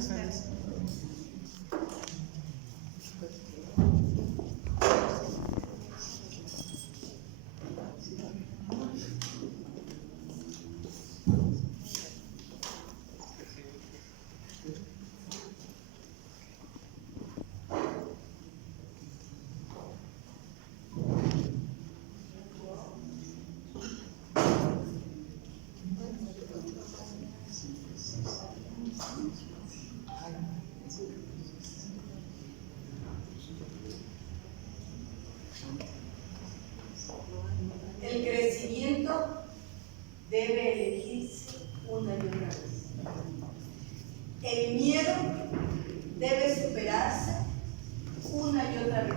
Buenas tardes. El crecimiento debe elegirse una y otra vez. El miedo debe superarse una y otra vez.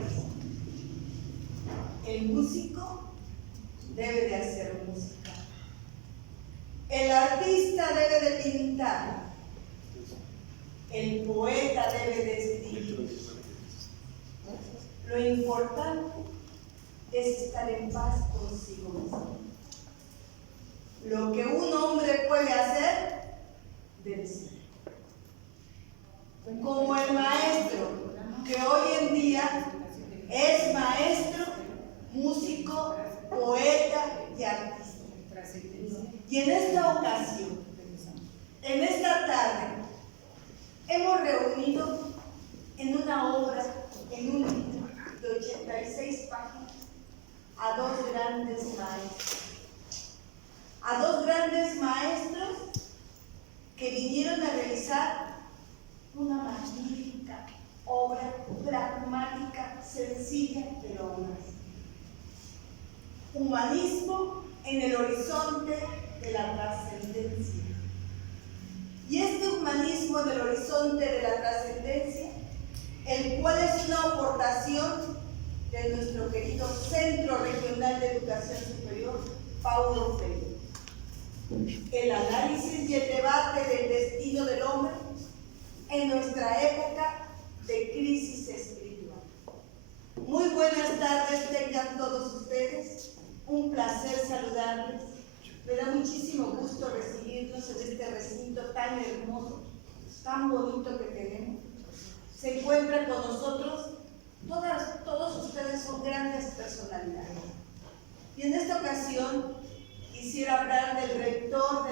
El músico debe de hacer música. El artista debe de pintar. El poeta debe de escribir. Lo importante es estar en paz consigo mismo. Lo que un hombre puede hacer, debe ser. Como el maestro, que hoy en día es maestro, músico, poeta y artista. Y en esta ocasión, en esta tarde, hemos reunido en una obra, en un libro de 86 páginas, a dos grandes maestros. A dos grandes maestros que vinieron a realizar una magnífica obra pragmática, sencilla, pero aún así. Humanismo en el horizonte de la trascendencia. Y este humanismo en el horizonte de la trascendencia, el cual es una aportación de nuestro querido Centro Regional de Educación Superior, Paulo Freire. El análisis y el debate del destino del hombre en nuestra época de crisis espiritual. Muy buenas tardes tengan todos ustedes, un placer saludarles. Me da muchísimo gusto recibirnos en este recinto tan hermoso, tan bonito que tenemos. Se encuentran con nosotros, todos ustedes son grandes personalidades. Y en esta ocasión quisiera hablar del rector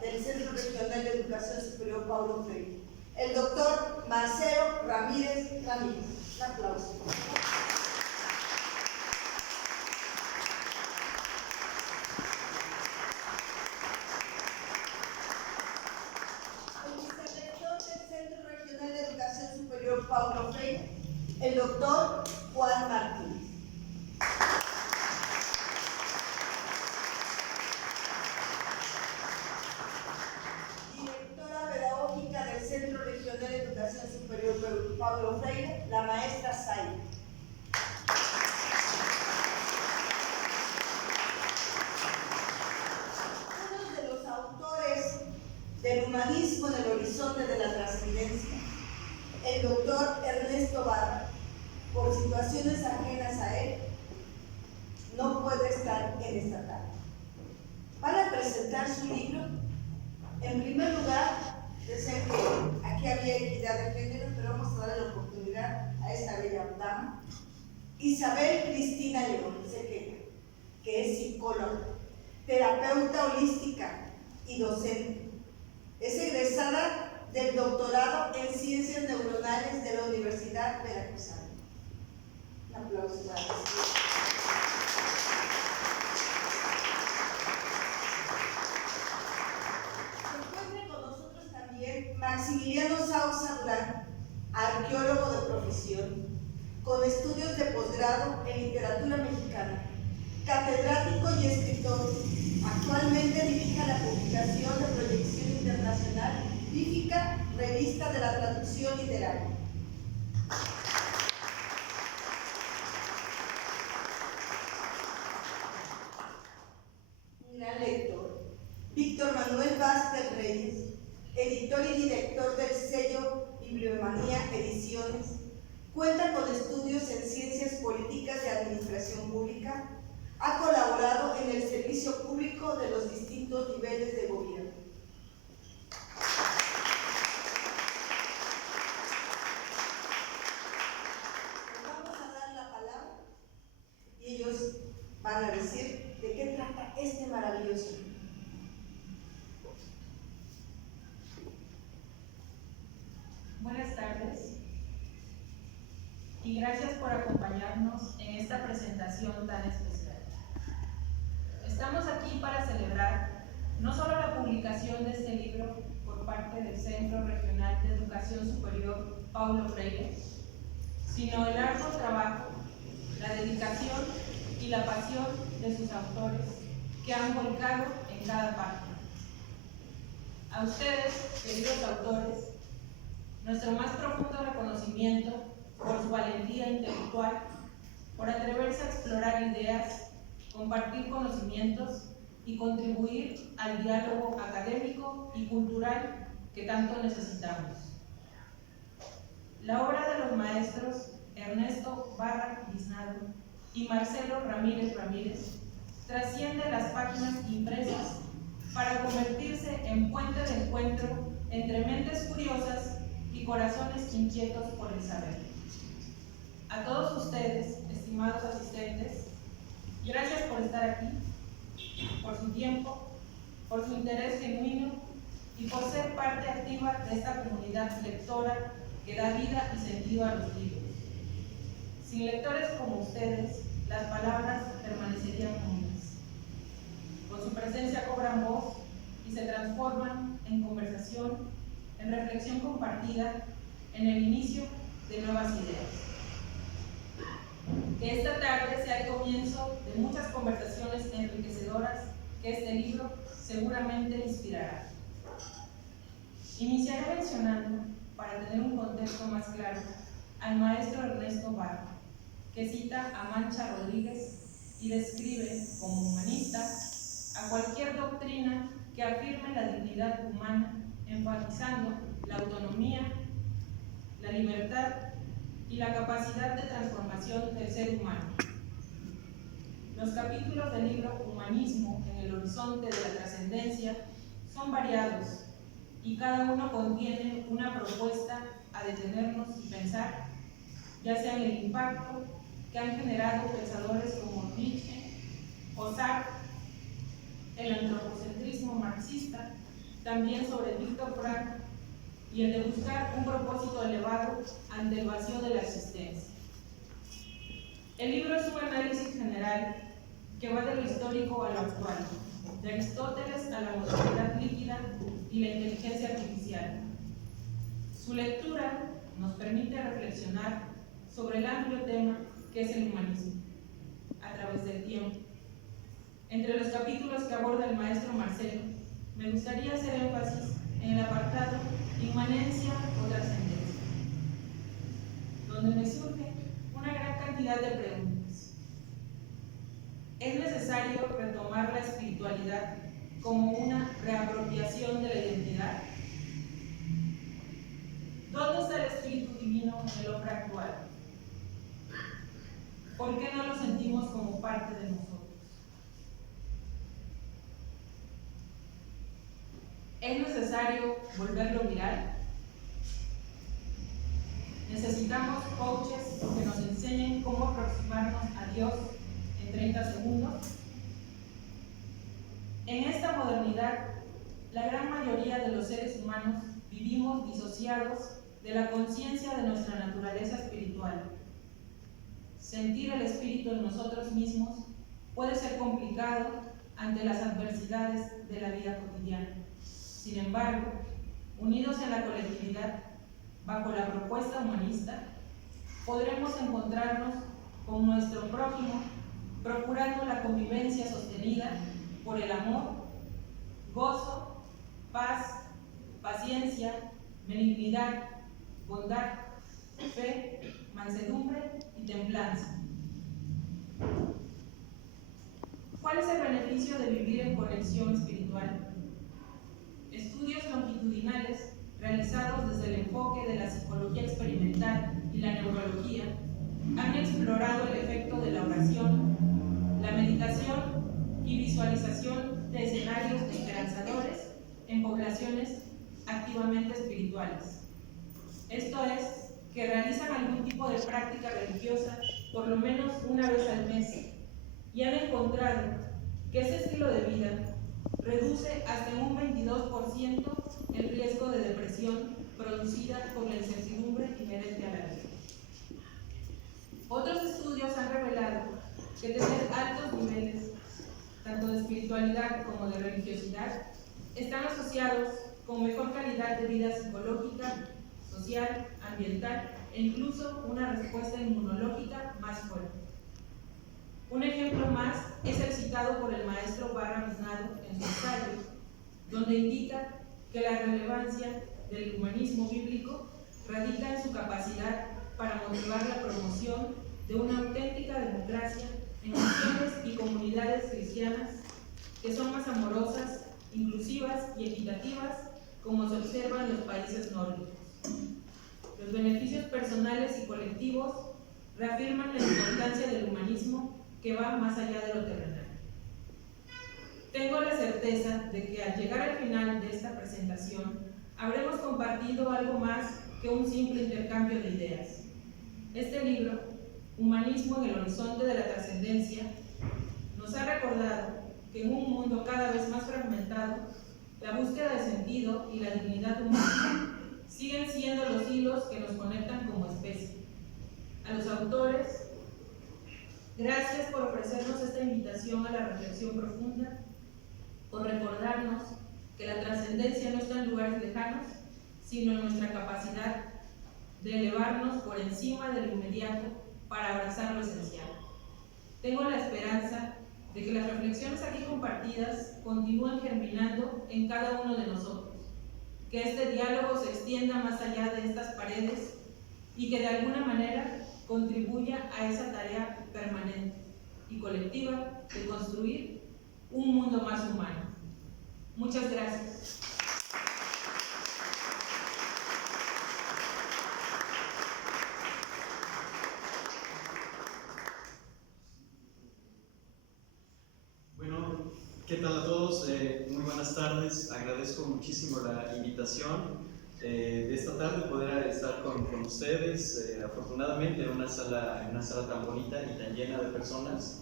del Centro Regional de Educación Superior Paulo Freire, el doctor Marcelo Ramírez Ramírez. Un aplauso. El vicerrector del Centro Regional de Educación Superior Paulo Freire, el doctor Juan Martínez. Directora pedagógica del Centro Regional de Educación Superior Paulo Freire, la maestra Zaida. Uno de los autores del humanismo en el horizonte de la trascendencia, el doctor Ernesto Barra, por situaciones ajenas a él, no puede estar en esta tarde. Van a presentar su libro. En primer lugar, decía que aquí había equidad de género, pero vamos a darle la oportunidad a esta bella dama, Isabel Cristina León, que es psicóloga, terapeuta holística y docente. Es egresada del doctorado en Ciencias Neuronales de la Universidad Veracruzana. Un aplauso para ella. Maximiliano Sausa Durán, arqueólogo de profesión, con estudios de posgrado en literatura mexicana, catedrático y escritor. Actualmente dirige la publicación de proyección internacional Bífica, revista de la traducción literaria. Un gran lector, Víctor Manuel Vázquez Reyes, editor y director del sello Bibliomanía Ediciones, cuenta con estudios en ciencias políticas de administración pública, ha colaborado en el servicio público de los distintos niveles de gobierno. y gracias por acompañarnos en esta presentación tan especial. Estamos aquí para celebrar no solo la publicación de este libro por parte del Centro Regional de Educación Superior Paulo Freire, sino el arduo trabajo, la dedicación y la pasión de sus autores que han volcado en cada página. A ustedes, queridos autores, nuestro más profundo reconocimiento por su valentía intelectual, por atreverse a explorar ideas, compartir conocimientos y contribuir al diálogo académico y cultural que tanto necesitamos. La obra de los maestros Ernesto Barra Biznado y Marcelo Ramírez Ramírez trasciende las páginas impresas para convertirse en puente de encuentro entre mentes curiosas y corazones inquietos por el saber. A todos ustedes, estimados asistentes, gracias por estar aquí, por su tiempo, por su interés genuino y por ser parte activa de esta comunidad lectora que da vida y sentido a los libros. Sin lectores como ustedes, las palabras permanecerían mudas. Con su presencia cobran voz y se transforman en conversación, en reflexión compartida, en el inicio de nuevas ideas. Que esta tarde sea el comienzo de muchas conversaciones enriquecedoras que este libro seguramente inspirará. Iniciaré mencionando, para tener un contexto más claro, al maestro Ernesto Barra, que cita a Mancha Rodríguez y describe como humanista a cualquier doctrina que afirme la dignidad humana, enfatizando la autonomía, la libertad y la capacidad de transformación del ser humano. Los capítulos del libro Humanismo en el horizonte de la trascendencia son variados y cada uno contiene una propuesta a detenernos y pensar, ya sea en el impacto que han generado pensadores como Nietzsche o Sartre, el antropocentrismo marxista, también sobre Víctor Frank, y el de buscar un propósito elevado ante el vacío de la existencia. El libro es un análisis general que va de lo histórico a lo actual, de Aristóteles a la modernidad líquida y la inteligencia artificial. Su lectura nos permite reflexionar sobre el amplio tema que es el humanismo, a través del tiempo. Entre los capítulos que aborda el maestro Marcelo, me gustaría hacer énfasis en el apartado Inmanencia o Trascendencia, donde me surge una gran cantidad de preguntas. ¿Es necesario retomar la espiritualidad como una reapropiación de la identidad? ¿Dónde está el espíritu divino en el hombre actual? ¿Por qué no lo sentimos como parte de nosotros? ¿Es necesario volverlo viral? ¿Necesitamos coaches que nos enseñen cómo aproximarnos a Dios en 30 segundos? En esta modernidad, la gran mayoría de los seres humanos vivimos disociados de la conciencia de nuestra naturaleza espiritual. Sentir el espíritu en nosotros mismos puede ser complicado ante las adversidades de la vida cotidiana. Sin embargo, unidos en la colectividad, bajo la propuesta humanista, podremos encontrarnos con nuestro prójimo, procurando la convivencia sostenida por el amor, gozo, paz, paciencia, benignidad, bondad, fe, mansedumbre y templanza. ¿Cuál es el beneficio de vivir en conexión espiritual? Estudios longitudinales realizados desde el enfoque de la psicología experimental y la neurología han explorado el efecto de la oración, la meditación y visualización de escenarios esperanzadores en poblaciones activamente espirituales. Esto es, que realizan algún tipo de práctica religiosa por lo menos una vez al mes y han encontrado que ese estilo de vida reduce hasta en un 22% el riesgo de depresión producida por la incertidumbre inherente a la vida. Otros estudios han revelado que tener altos niveles, tanto de espiritualidad como de religiosidad, están asociados con mejor calidad de vida psicológica, social, ambiental e incluso una respuesta inmunológica más fuerte. Un ejemplo más es el citado por el maestro Barra Misnado en su ensayo, donde indica que la relevancia del humanismo bíblico radica en su capacidad para motivar la promoción de una auténtica democracia en naciones y comunidades cristianas que son más amorosas, inclusivas y equitativas, como se observa en los países nórdicos. Los beneficios personales y colectivos reafirman la importancia del humanismo que va más allá de lo terrenal. Tengo la certeza de que al llegar al final de esta presentación habremos compartido algo más que un simple intercambio de ideas. Este libro, Humanismo en el horizonte de la trascendencia, nos ha recordado que en un mundo cada vez más fragmentado, la búsqueda de sentido y la dignidad humana siguen siendo los hilos que nos conectan como especie. A los autores, gracias por ofrecernos esta invitación a la reflexión profunda, por recordarnos que la trascendencia no está en lugares lejanos, sino en nuestra capacidad de elevarnos por encima de lo inmediato para abrazar lo esencial. Tengo la esperanza de que las reflexiones aquí compartidas continúen germinando en cada uno de nosotros, que este diálogo se extienda más allá de estas paredes y que de alguna manera contribuya a esa tarea permanente y colectiva de construir un mundo más humano. Muchas gracias. Bueno, ¿qué tal a todos? Muy buenas tardes. Agradezco muchísimo la invitación de esta tarde, poder estar con ustedes, afortunadamente en una sala tan bonita y tan llena de personas.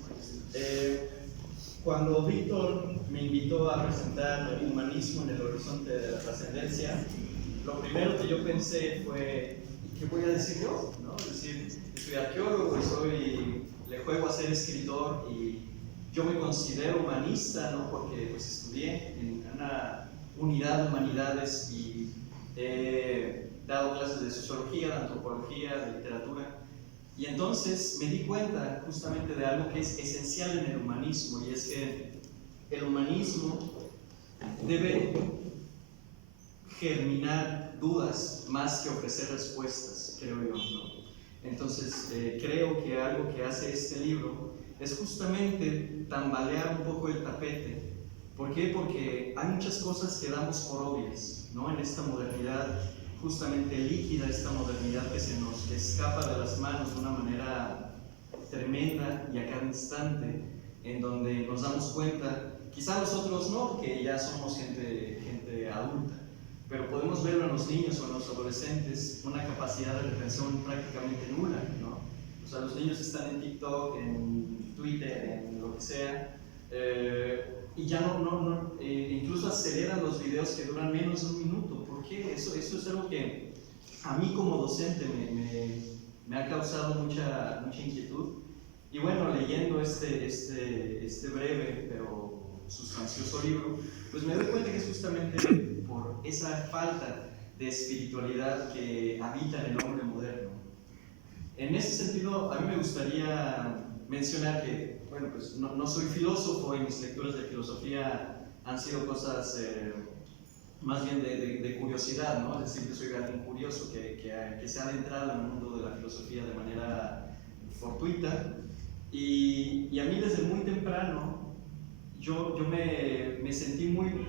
Cuando Víctor me invitó a presentar el humanismo en el horizonte de la trascendencia, lo primero que yo pensé fue, ¿qué voy a decir yo? ¿No? Es decir, soy arqueólogo y le juego a ser escritor y yo me considero humanista, ¿no? Porque pues, estudié en una unidad de humanidades y he dado clases de sociología, de antropología, de literatura. Y entonces me di cuenta justamente de algo que es esencial en el humanismo, y es que el humanismo debe germinar dudas más que ofrecer respuestas, creo yo, ¿no? Entonces creo que algo que hace este libro es justamente tambalear un poco el tapete. ¿Por qué? Porque hay muchas cosas que damos por obvias, ¿no? En esta modernidad justamente líquida, esta modernidad que se nos escapa de las manos de una manera tremenda y a cada instante, en donde nos damos cuenta, quizá nosotros no, porque ya somos gente adulta, pero podemos verlo en los niños o en los adolescentes, una capacidad de retención prácticamente nula, ¿no? O sea, los niños están en TikTok, en Twitter, en lo que sea, y ya incluso aceleran los videos que duran menos de un minuto. ¿Por qué? Eso es algo que a mí como docente me ha causado mucha inquietud. Y bueno, leyendo este breve pero sustancioso libro, pues me doy cuenta que es justamente por esa falta de espiritualidad que habita en el hombre moderno. En ese sentido, a mí me gustaría mencionar que, bueno, pues no soy filósofo y mis lecturas de filosofía han sido cosas más bien de curiosidad, ¿no? Es decir, que soy alguien curioso que se ha adentrado en el mundo de la filosofía de manera fortuita. Y a mí desde muy temprano yo me sentí muy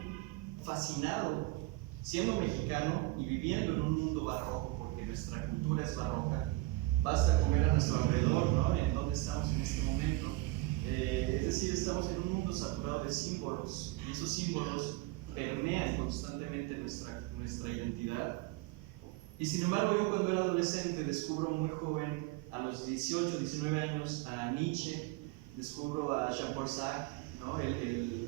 fascinado siendo mexicano y viviendo en un mundo barroco, porque nuestra cultura es barroca. Basta comer a nuestro alrededor, ¿no? En donde estamos en este momento. Es decir, estamos en un mundo saturado de símbolos, y esos símbolos permean constantemente nuestra identidad. Y sin embargo, yo cuando era adolescente descubro muy joven, a los 18, 19 años, a Nietzsche, descubro a Jean-Paul Sartre, ¿no?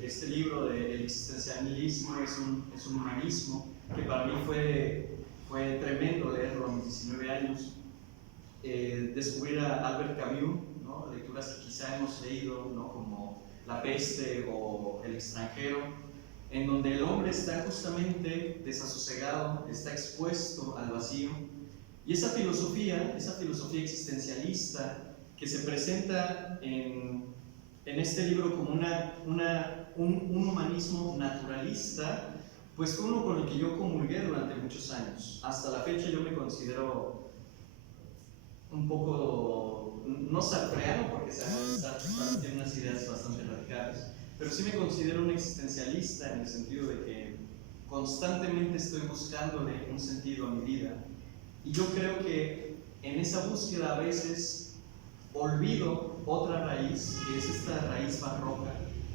Este libro del existencialismo es un humanismo que para mí fue tremendo leerlo a mis 19 años. descubrir a Albert Camus, ¿no? Lecturas que quizá hemos leído, ¿no? Como La peste o El extranjero, en donde el hombre está justamente desasosegado, está expuesto al vacío. Y esa filosofía existencialista que se presenta en este libro como un humanismo naturalista, pues fue uno con el que yo comulgué durante muchos años. Hasta la fecha yo me considero un poco, no sartreano, porque Sartre tiene unas ideas bastante radicales, pero sí me considero un existencialista en el sentido de que constantemente estoy buscándole un sentido a mi vida. Y yo creo que en esa búsqueda a veces olvido otra raíz, que es esta raíz barroca,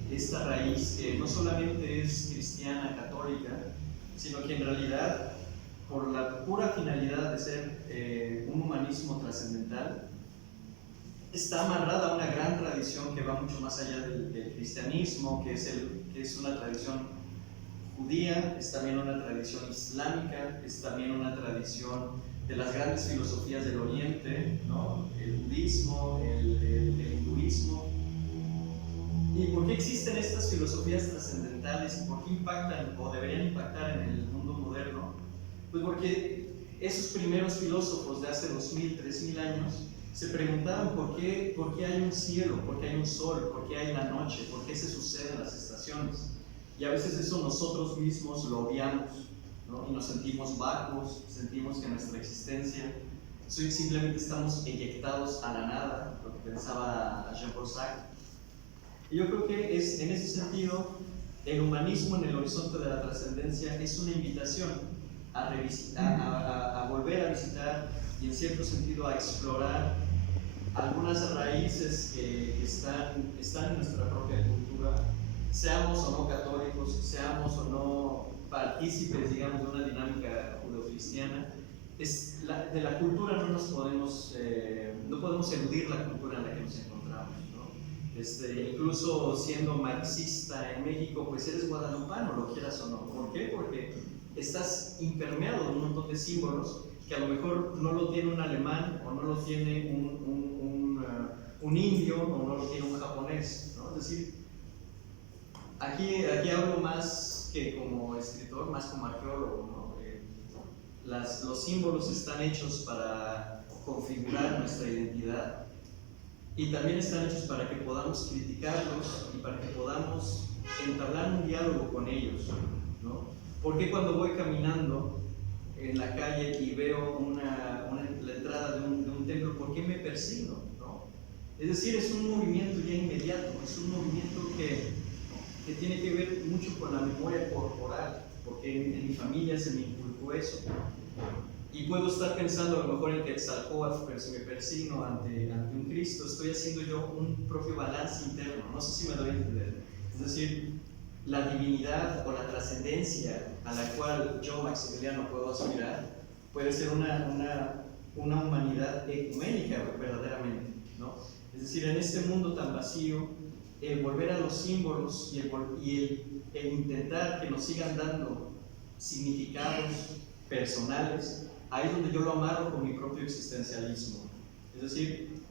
esta raíz que no solamente es cristiana, católica, sino que en realidad, por la pura finalidad de ser un humanismo trascendental, está amarrada a una gran tradición que va mucho más allá del cristianismo, que es una tradición judía, es también una tradición islámica, es también una tradición de las grandes filosofías del Oriente, ¿no? El budismo, el hinduismo. ¿Y por qué existen estas filosofías trascendentales y por qué impactan o deberían impactar en el mundo moderno? Pues porque esos primeros filósofos de hace 2000, 3000 años se preguntaban por qué hay un cielo, por qué hay un sol, por qué hay la noche, por qué se suceden las estaciones. Y a veces eso nosotros mismos lo obviamos, ¿no? Y nos sentimos vacuos, sentimos que nuestra existencia simplemente estamos eyectados a la nada, lo que pensaba Jean-Paul Sartre. Y yo creo que en ese sentido, el humanismo en el horizonte de la trascendencia es una invitación a volver a visitar y en cierto sentido a explorar algunas raíces que están en nuestra propia cultura, seamos o no católicos, seamos o no partícipes, digamos, de una dinámica judeocristiana. De la cultura no podemos eludir la cultura en la que nos encontramos, ¿no? Incluso siendo marxista en México, pues eres guadalupano, lo quieras o no. ¿Por qué? Porque estás impermeado de un montón de símbolos que a lo mejor no lo tiene un alemán o no lo tiene un indio o no lo tiene un japonés, ¿no? Es decir, aquí hablo más que como escritor, más como arqueólogo, ¿no? Los símbolos están hechos para configurar nuestra identidad y también están hechos para que podamos criticarlos y para que podamos entablar un diálogo con ellos, ¿no? Porque cuando voy caminando en la calle y veo la entrada de un templo, ¿por qué me persigno? ¿No? Es decir, es un movimiento ya inmediato, es un movimiento que tiene que ver mucho con la memoria corporal, porque en mi familia se me inculcó eso. Y puedo estar pensando a lo mejor en Quetzalcóatl, pero si me persigno ante un Cristo, estoy haciendo yo un propio balance interno, no sé si me doy a entender. Es decir, la divinidad o la trascendencia a la cual yo, Maximiliano, puedo aspirar, puede ser una humanidad ecuménica verdaderamente, ¿no? Es decir, en este mundo tan vacío, el volver a los símbolos y el intentar que nos sigan dando significados personales, ahí es donde yo lo amarro con mi propio existencialismo. Es decir,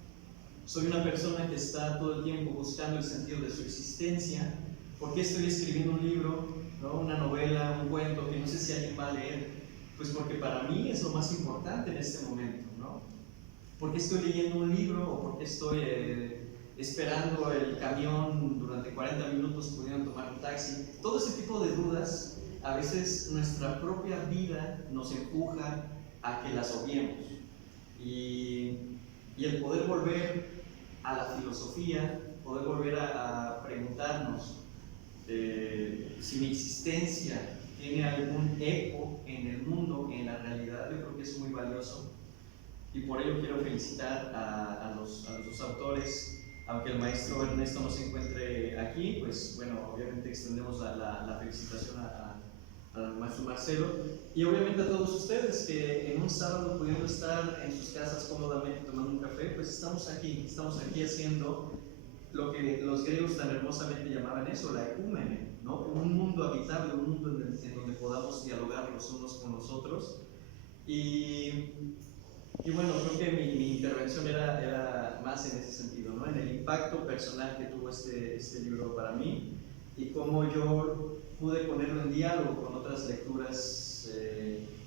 soy una persona que está todo el tiempo buscando el sentido de su existencia. ¿Por qué estoy escribiendo un libro, ¿no? Una novela, un cuento que no sé si alguien va a leer? Pues porque para mí es lo más importante en este momento, ¿no? ¿Por qué estoy leyendo un libro o por qué estoy esperando el camión durante 40 minutos pudiendo tomar un taxi? Todo ese tipo de dudas, a veces nuestra propia vida nos empuja a que las obviemos. Y el poder volver a la filosofía, poder volver a preguntarnos si mi existencia tiene algún eco en el mundo, en la realidad, yo creo que es muy valioso. Y por ello quiero felicitar a los dos autores. Aunque el maestro Ernesto no se encuentre aquí, pues bueno, obviamente extendemos la felicitación al maestro Marcelo y obviamente a todos ustedes que en un sábado pudiendo estar en sus casas cómodamente tomando un café, pues estamos aquí haciendo lo que los griegos tan hermosamente llamaban eso, la ecúmene, ¿no? Un mundo habitable, un mundo en donde podamos dialogar los unos con los otros. Y Y bueno, creo que mi intervención era más en ese sentido, ¿no? En el impacto personal que tuvo este libro para mí y cómo yo pude ponerlo en diálogo con otras lecturas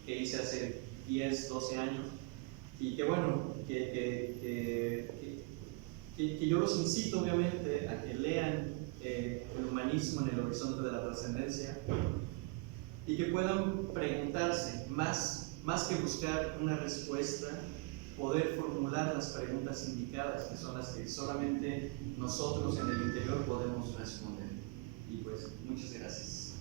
que hice hace 10, 12 años. Y que bueno, que yo los incito obviamente a que lean el humanismo en el horizonte de la trascendencia y que puedan preguntarse más que buscar una respuesta, poder formular las preguntas indicadas, que son las que solamente nosotros en el interior podemos responder. Y pues, muchas gracias.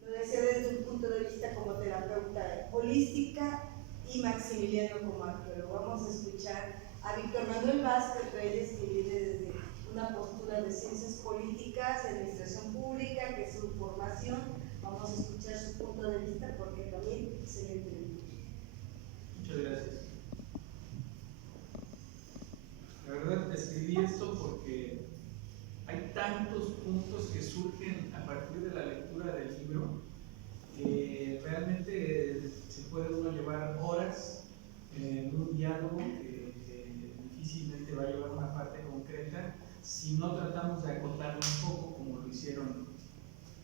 Lo decía desde un punto de vista como terapeuta holística y Maximiliano como arqueólogo. Vamos a escuchar a Víctor Manuel Vázquez Reyes, que viene desde una postura de ciencias políticas, administración pública, que es su formación. Vamos a escuchar su punto de vista porque también se le entiende. Muchas gracias. La verdad, escribí esto porque hay tantos puntos que surgen a partir de la lectura del libro que realmente se puede uno llevar horas en un diálogo que difícilmente va a llevar una parte concreta si no tratamos de acotarlo un poco como lo hicieron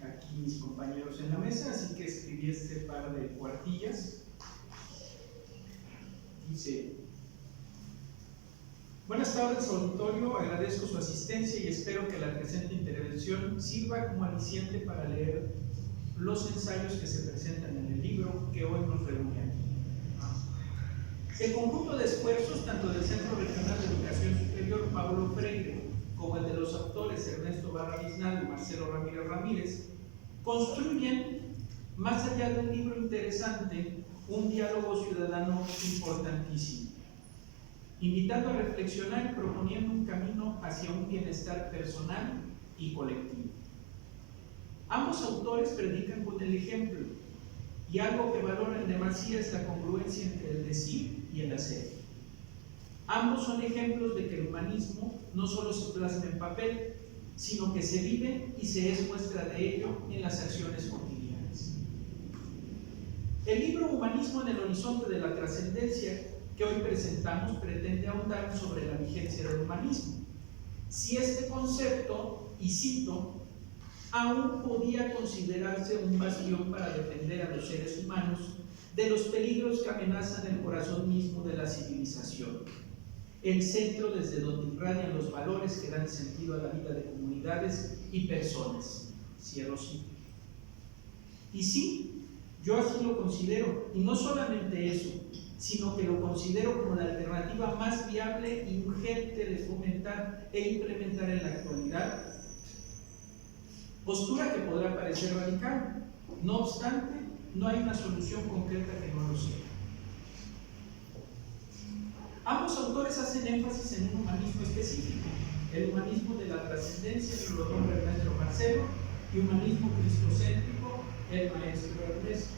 aquí mis compañeros en la mesa. Así que escribí este par de cuartillas. Dice: buenas tardes, auditorio, agradezco su asistencia y espero que la presente intervención sirva como aliciente para leer los ensayos que se presentan en el libro que hoy nos reúne aquí. El conjunto de esfuerzos, tanto del Centro Regional de Educación Superior Paulo Freire, como el de los autores Ernesto Barra Biznal y Marcelo Ramírez Ramírez, construyen, más allá de un libro interesante, un diálogo ciudadano importantísimo, invitando a reflexionar y proponiendo un camino hacia un bienestar personal y colectivo. Ambos autores predican con el ejemplo, y algo que valora en demasía es la congruencia entre el decir y el hacer. Ambos son ejemplos de que el humanismo no solo se plasma en papel, sino que se vive y se es muestra de ello en las acciones cotidianas. El libro Humanismo en el horizonte de la trascendencia que hoy presentamos pretende ahondar sobre la vigencia del humanismo. Si este concepto, y cito, aún podía considerarse un bastión para defender a los seres humanos de los peligros que amenazan el corazón mismo de la civilización, el centro desde donde irradian los valores que dan sentido a la vida de comunidades y personas. Cierro cita. Y sí, yo así lo considero, y no solamente eso, sino que lo considero como la alternativa más viable y urgente de fomentar e implementar en la actualidad. Postura que podrá parecer radical, no obstante, no hay una solución concreta que no lo sea. Ambos autores hacen énfasis en un humanismo específico, el humanismo de la trascendencia, que lo nombra el maestro Marcelo, y humanismo cristocéntrico, el maestro Ernesto.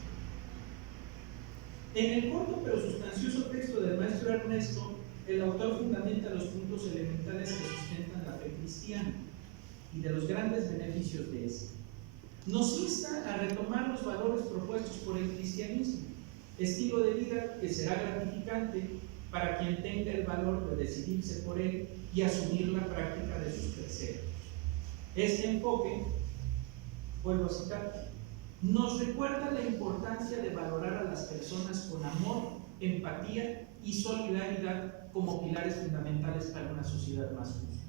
En el corto pero sustancioso texto del maestro Ernesto, el autor fundamenta los puntos elementales que sustentan la fe cristiana y de los grandes beneficios de este. Nos insta a retomar los valores propuestos por el cristianismo, estilo de vida que será gratificante para quien tenga el valor de decidirse por él y asumir la práctica de sus preceptos. Este enfoque, vuelvo a citar, nos recuerda la importancia de valorar a las personas con amor, empatía y solidaridad como pilares fundamentales para una sociedad más justa.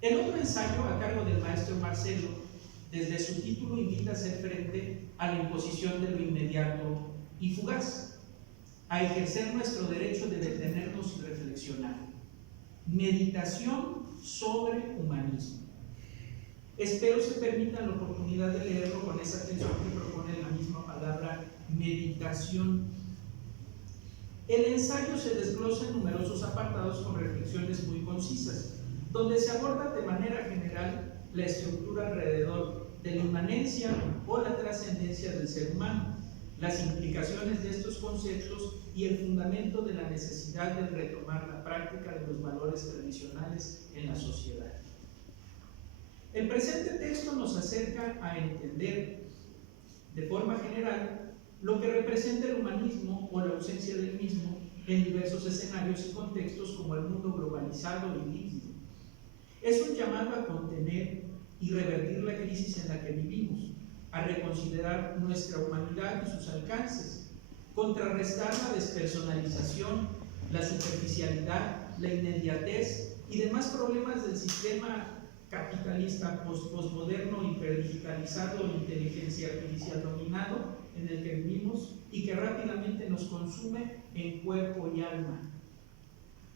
El otro ensayo, a cargo del maestro Marcelo, desde su título invita a hacer frente a la imposición de lo inmediato y fugaz, a ejercer nuestro derecho de detenernos y reflexionar. Meditación sobre humanismo. Espero se permitan la oportunidad de leerlo con esa atención que propone la misma palabra, meditación. El ensayo se desglosa en numerosos apartados con reflexiones muy concisas, donde se aborda de manera general la estructura alrededor de la inmanencia o la trascendencia del ser humano, las implicaciones de estos conceptos y el fundamento de la necesidad de retomar la práctica de los valores tradicionales en la sociedad. El presente texto nos acerca a entender de forma general lo que representa el humanismo o la ausencia del mismo en diversos escenarios y contextos como el mundo globalizado y líquido. Es un llamado a contener y revertir la crisis en la que vivimos, a reconsiderar nuestra humanidad y sus alcances, contrarrestar la despersonalización, la superficialidad, la inmediatez y demás problemas del sistema capitalista postmoderno, hiperdigitalizado, inteligencia artificial dominado en el que vivimos y que rápidamente nos consume en cuerpo y alma.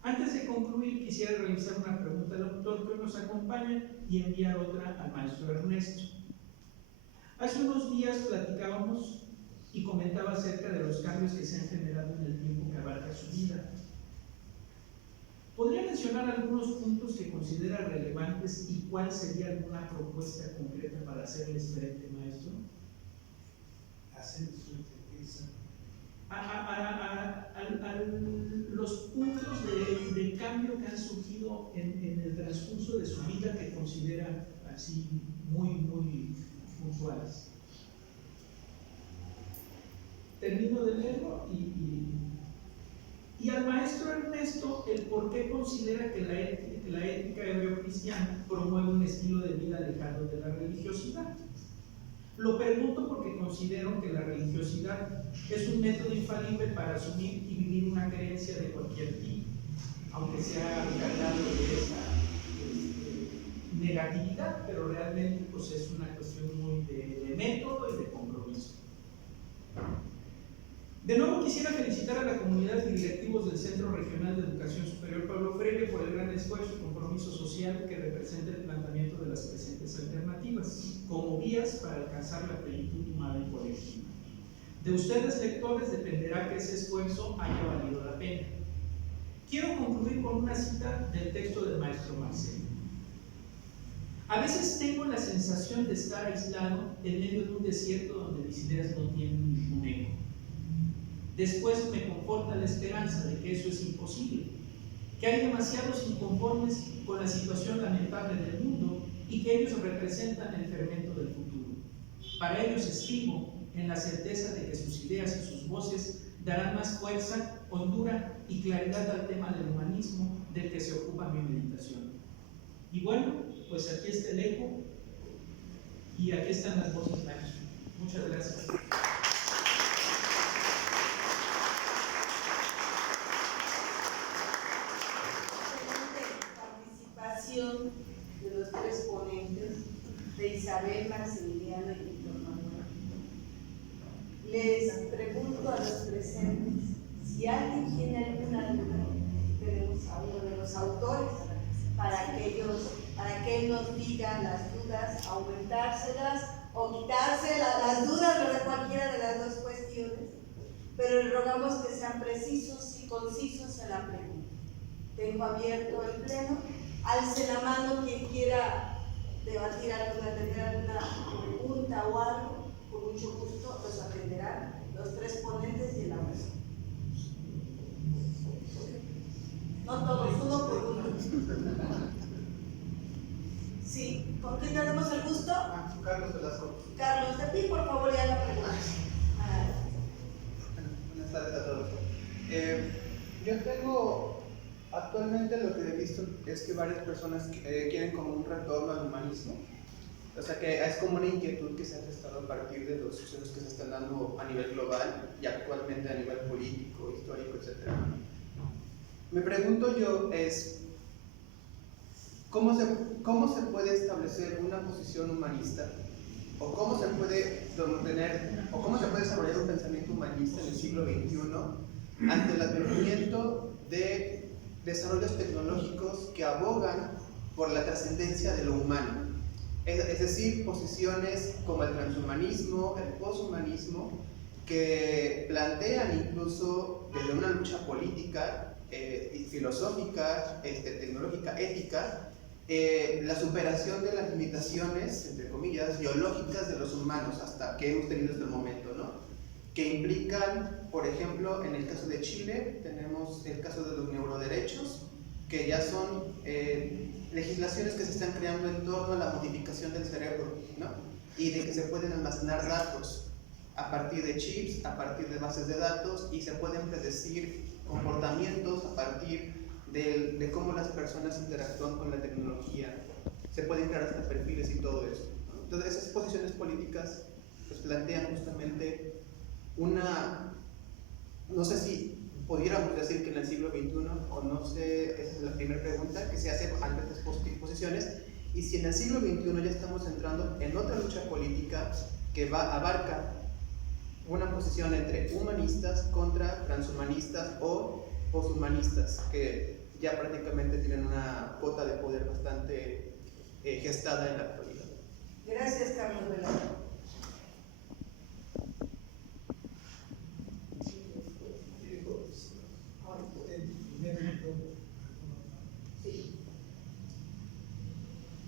Antes de concluir, quisiera realizar una pregunta al autor que nos acompaña y enviar otra al maestro Ernesto. Hace unos días platicábamos y comentaba acerca de los cambios que se han generado en el tiempo que abarca su vida. ¿Podría mencionar algunos puntos que considera relevantes y cuál sería alguna propuesta concreta para hacerles frente, maestro? Los puntos de cambio que han surgido en el transcurso de su vida que considera así muy puntuales. Termino de leerlo y al maestro Ernesto el por qué considera que la ética hebreo-cristiana promueve un estilo de vida alejado de la religiosidad. Lo pregunto porque considero que la religiosidad es un método infalible para asumir y vivir una creencia de cualquier tipo, aunque sea cargado de esa negatividad, pero realmente pues, es una cuestión muy de método y de compromiso. De nuevo quisiera felicitar a la comunidad y directivos del Centro Regional de Educación Superior Pablo Freire por el gran esfuerzo y compromiso social que representa el planteamiento de las presentes alternativas como vías para alcanzar la plenitud humana y colectiva. De ustedes, lectores, dependerá que ese esfuerzo haya valido la pena. Quiero concluir con una cita del texto del maestro Marcelo. A veces tengo la sensación de estar aislado en medio de un desierto donde mis ideas no tienen ningún eco. Después me conforta la esperanza de que eso es imposible, que hay demasiados inconformes con la situación lamentable del mundo y que ellos representan el fermento del futuro. Para ellos escribo en la certeza de que sus ideas y sus voces darán más fuerza, hondura y claridad al tema del humanismo del que se ocupa mi meditación. Y bueno, pues aquí está el eco y aquí están las voces maestras. Muchas gracias. De los tres ponentes, de Isabel, Maximiliano y Víctor Manuel. Les pregunto a los presentes si alguien tiene alguna duda. Tenemos a uno de los autores para que él nos diga las dudas, aumentárselas o quitárselas, las dudas de cualquiera de las dos cuestiones, pero le rogamos que sean precisos y concisos en la pregunta. Tengo abierto el pleno. Alce la mano quien quiera debatir tener alguna pregunta o algo, con mucho gusto los atenderán los tres ponentes y el maestro. No todos, uno por uno. Sí, ¿con quién tenemos el gusto? Carlos Velasco. Carlos, de ti por favor ya la pregunta. Buenas tardes a todos. Yo tengo... Actualmente lo que he visto es que varias personas quieren como un retorno al humanismo, o sea que es como una inquietud que se ha gestado a partir de los sucesos que se están dando a nivel global y actualmente a nivel político, histórico, etc. Me pregunto yo es, ¿cómo se puede establecer una posición humanista? ¿O cómo se puede desarrollar un pensamiento humanista en el siglo XXI ante el advenimiento de desarrollos tecnológicos que abogan por la trascendencia de lo humano? Es decir, posiciones como el transhumanismo, el poshumanismo, que plantean incluso desde una lucha política, filosófica, tecnológica, ética, la superación de las limitaciones, entre comillas, biológicas de los humanos que hemos tenido hasta el momento, ¿no? Que implican, por ejemplo, en el caso de Chile, tenemos el caso de los neuroderechos, que ya son legislaciones que se están creando en torno a la modificación del cerebro, ¿no? Y de que se pueden almacenar datos a partir de chips, a partir de bases de datos, y se pueden predecir comportamientos a partir de cómo las personas interactúan con la tecnología. Se pueden crear hasta perfiles y todo eso, ¿no? Entonces esas posiciones políticas pues plantean justamente una, no sé si pudiéramos decir que en el siglo XXI, o no sé, esa es la primera pregunta que se hace ante estas posiciones, y si en el siglo XXI ya estamos entrando en otra lucha política que abarca una posición entre humanistas contra transhumanistas o poshumanistas, que ya prácticamente tienen una cuota de poder bastante gestada en la actualidad. Gracias, Carlos Velasco.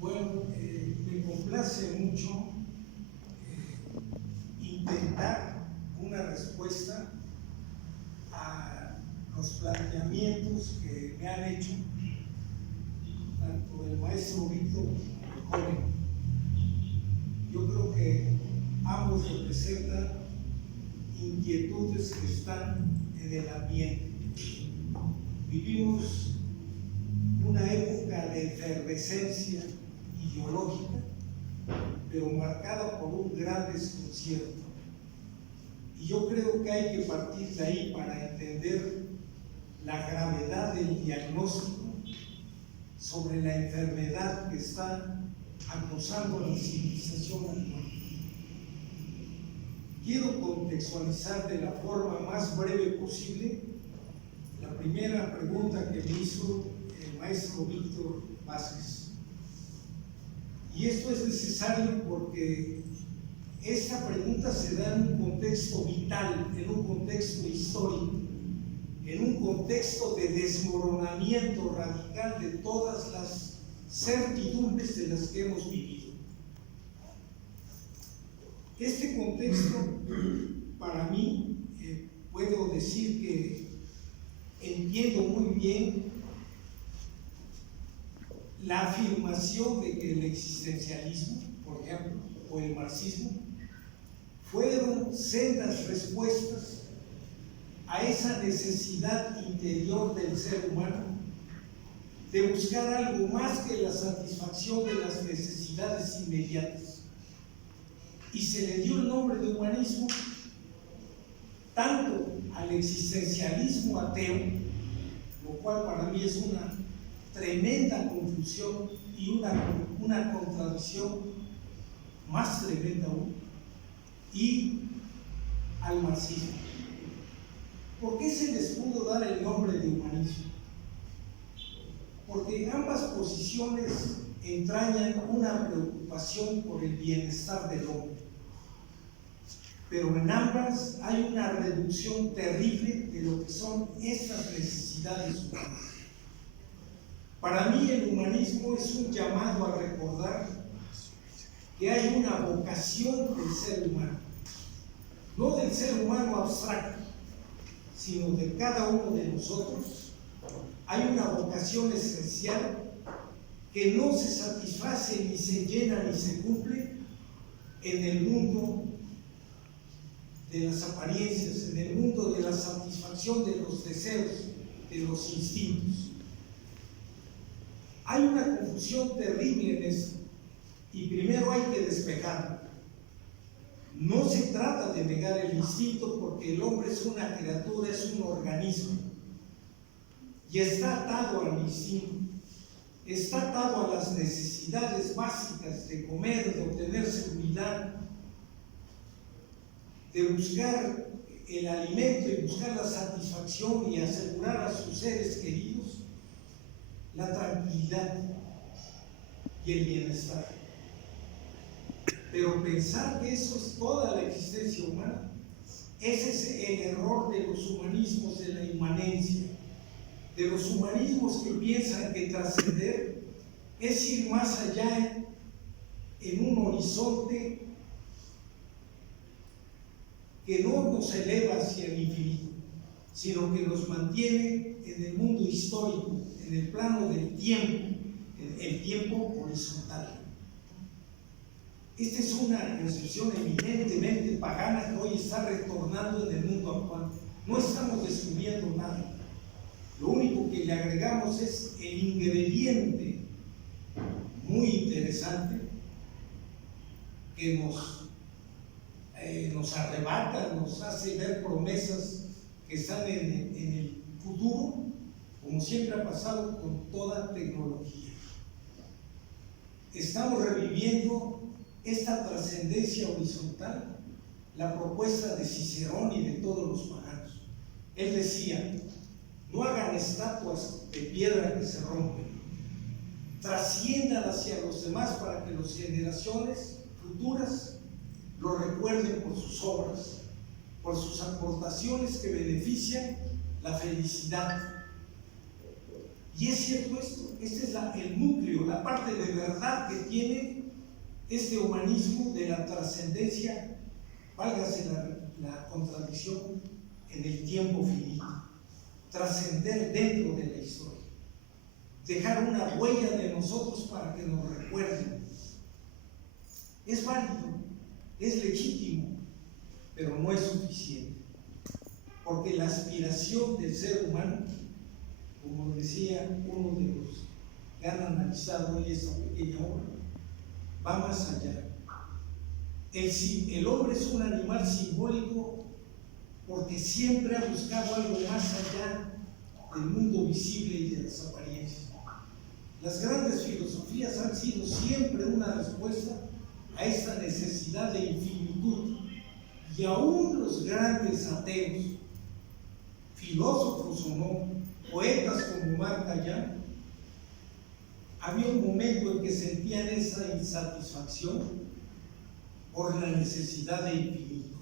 Bueno, me complace mucho intentar una respuesta a los planteamientos que me han hecho tanto el maestro Víctor como el joven. Yo creo que ambos representan inquietudes que están en el ambiente. Vivimos una época de efervescencia ideológica, pero marcada por un gran desconcierto. Y yo creo que hay que partir de ahí para entender la gravedad del diagnóstico sobre la enfermedad que está acosando a la civilización actual. Quiero contextualizar de la forma más breve posible la primera pregunta que me hizo el maestro Víctor Vázquez. Y esto es necesario porque esta pregunta se da en un contexto vital, en un contexto histórico, en un contexto de desmoronamiento radical de todas las certidumbres de las que hemos vivido. Este contexto, para mí, puedo decir que entiendo muy bien la afirmación de que el existencialismo, por ejemplo, o el marxismo, fueron sendas respuestas a esa necesidad interior del ser humano de buscar algo más que la satisfacción de las necesidades inmediatas. Y se le dio el nombre de humanismo tanto al existencialismo ateo, lo cual para mí es una tremenda confusión y una contradicción más tremenda aún, y al marxismo. ¿Por qué se les pudo dar el nombre de humanismo? Porque ambas posiciones entrañan una preocupación por el bienestar del hombre, pero en ambas hay una reducción terrible de lo que son estas necesidades humanas. Para mí el humanismo es un llamado a recordar que hay una vocación del ser humano, no del ser humano abstracto, sino de cada uno de nosotros. Hay una vocación esencial que no se satisface, ni se llena, ni se cumple en el mundo de las apariencias, en el mundo de la satisfacción de los deseos, de los instintos. Hay una confusión terrible en eso, y primero hay que despejarla. No se trata de negar el instinto, porque el hombre es una criatura, es un organismo, y está atado al instinto, está atado a las necesidades básicas de comer, de obtener seguridad, de buscar el alimento y buscar la satisfacción y asegurar a sus seres queridos la tranquilidad y el bienestar. Pero pensar que eso es toda la existencia humana, ese es el error de los humanismos de la inmanencia, de los humanismos que piensan que trascender es ir más allá en un horizonte que no nos eleva hacia el infinito, sino que nos mantiene en el mundo histórico, en el plano del tiempo, el tiempo horizontal. Esta es una concepción eminentemente pagana que hoy está retornando en el mundo actual. No estamos descubriendo nada. Lo único que le agregamos es el ingrediente muy interesante que nos arrebata, nos hace ver promesas que están en el futuro, como siempre ha pasado con toda tecnología. Estamos reviviendo esta trascendencia horizontal, la propuesta de Cicerón y de todos los paganos. Él decía: no hagan estatuas de piedra que se rompen, trasciendan hacia los demás para que las generaciones futuras lo recuerden por sus obras, por sus aportaciones que benefician la felicidad. Y es cierto esto, este es el núcleo, la parte de verdad que tiene este humanismo de la trascendencia, válgase la contradicción, en el tiempo finito. Trascender dentro de la historia, dejar una huella de nosotros para que nos recuerden. Es válido, es legítimo, pero no es suficiente, porque la aspiración del ser humano, como decía uno de los que han analizado hoy esta pequeña obra, va más allá. El hombre es un animal simbólico porque siempre ha buscado algo más allá del mundo visible y de las apariencias. Las grandes filosofías han sido siempre una respuesta a esta necesidad de infinitud, y aún los grandes ateos, filósofos o no, poetas como Marc Gallán, había un momento en que sentían esa insatisfacción por la necesidad de infinito.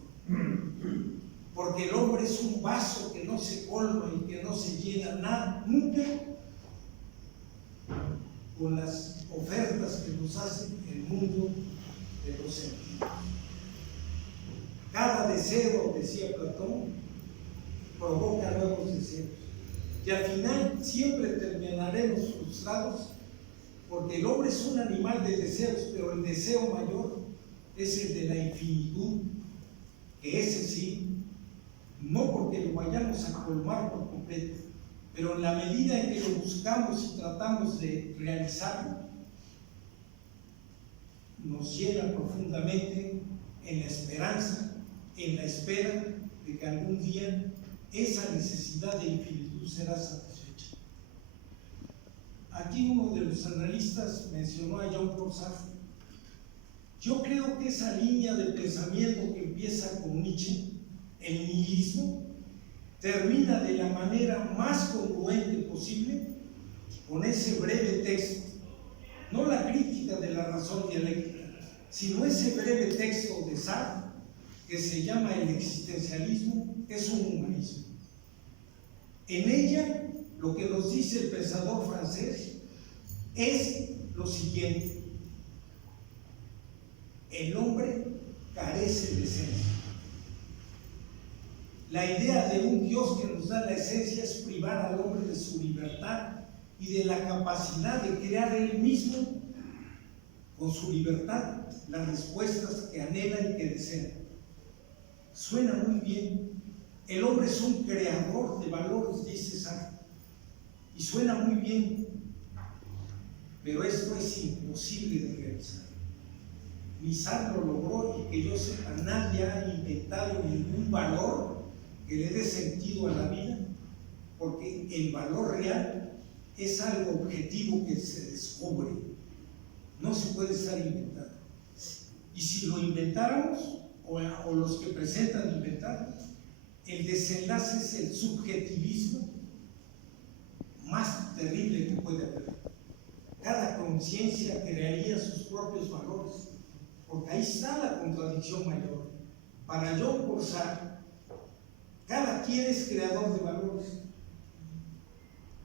Porque el hombre es un vaso que no se colma y que no se llena nada, nunca, con las ofertas que nos hace el mundo de los sentidos. Cada deseo, decía Platón, provoca nuevos deseos. Y al final siempre terminaremos frustrados, porque el hombre es un animal de deseos, pero el deseo mayor es el de la infinitud, que ese sí, no porque lo vayamos a colmar por completo, pero en la medida en que lo buscamos y tratamos de realizarlo, nos llena profundamente en la esperanza, en la espera de que algún día esa necesidad de infinitud será satisfecha. Aquí uno de los analistas mencionó a Jean-Paul Sartre. Yo creo que esa línea de pensamiento que empieza con Nietzsche, el nihilismo, termina de la manera más congruente posible con ese breve texto, no la crítica de la razón dialéctica, sino ese breve texto de Sartre que se llama El existencialismo es un humanismo. En ella, lo que nos dice el pensador francés es lo siguiente: el hombre carece de esencia. La idea de un Dios que nos da la esencia es privar al hombre de su libertad y de la capacidad de crear él mismo, con su libertad, las respuestas que anhela y que desea. Suena muy bien. El hombre es un creador de valores, dice Sartre, y suena muy bien, pero esto es imposible de realizar. Ni Sartre lo logró, y que yo sepa, nadie ha inventado ningún valor que le dé sentido a la vida, porque el valor real es algo objetivo que se descubre, no se puede estar inventando. Y si lo inventáramos, o los que presentan inventar, el desenlace es el subjetivismo más terrible que puede haber. Cada conciencia crearía sus propios valores, porque ahí está la contradicción mayor. Para Jean-Paul Sartre, cada quien es creador de valores,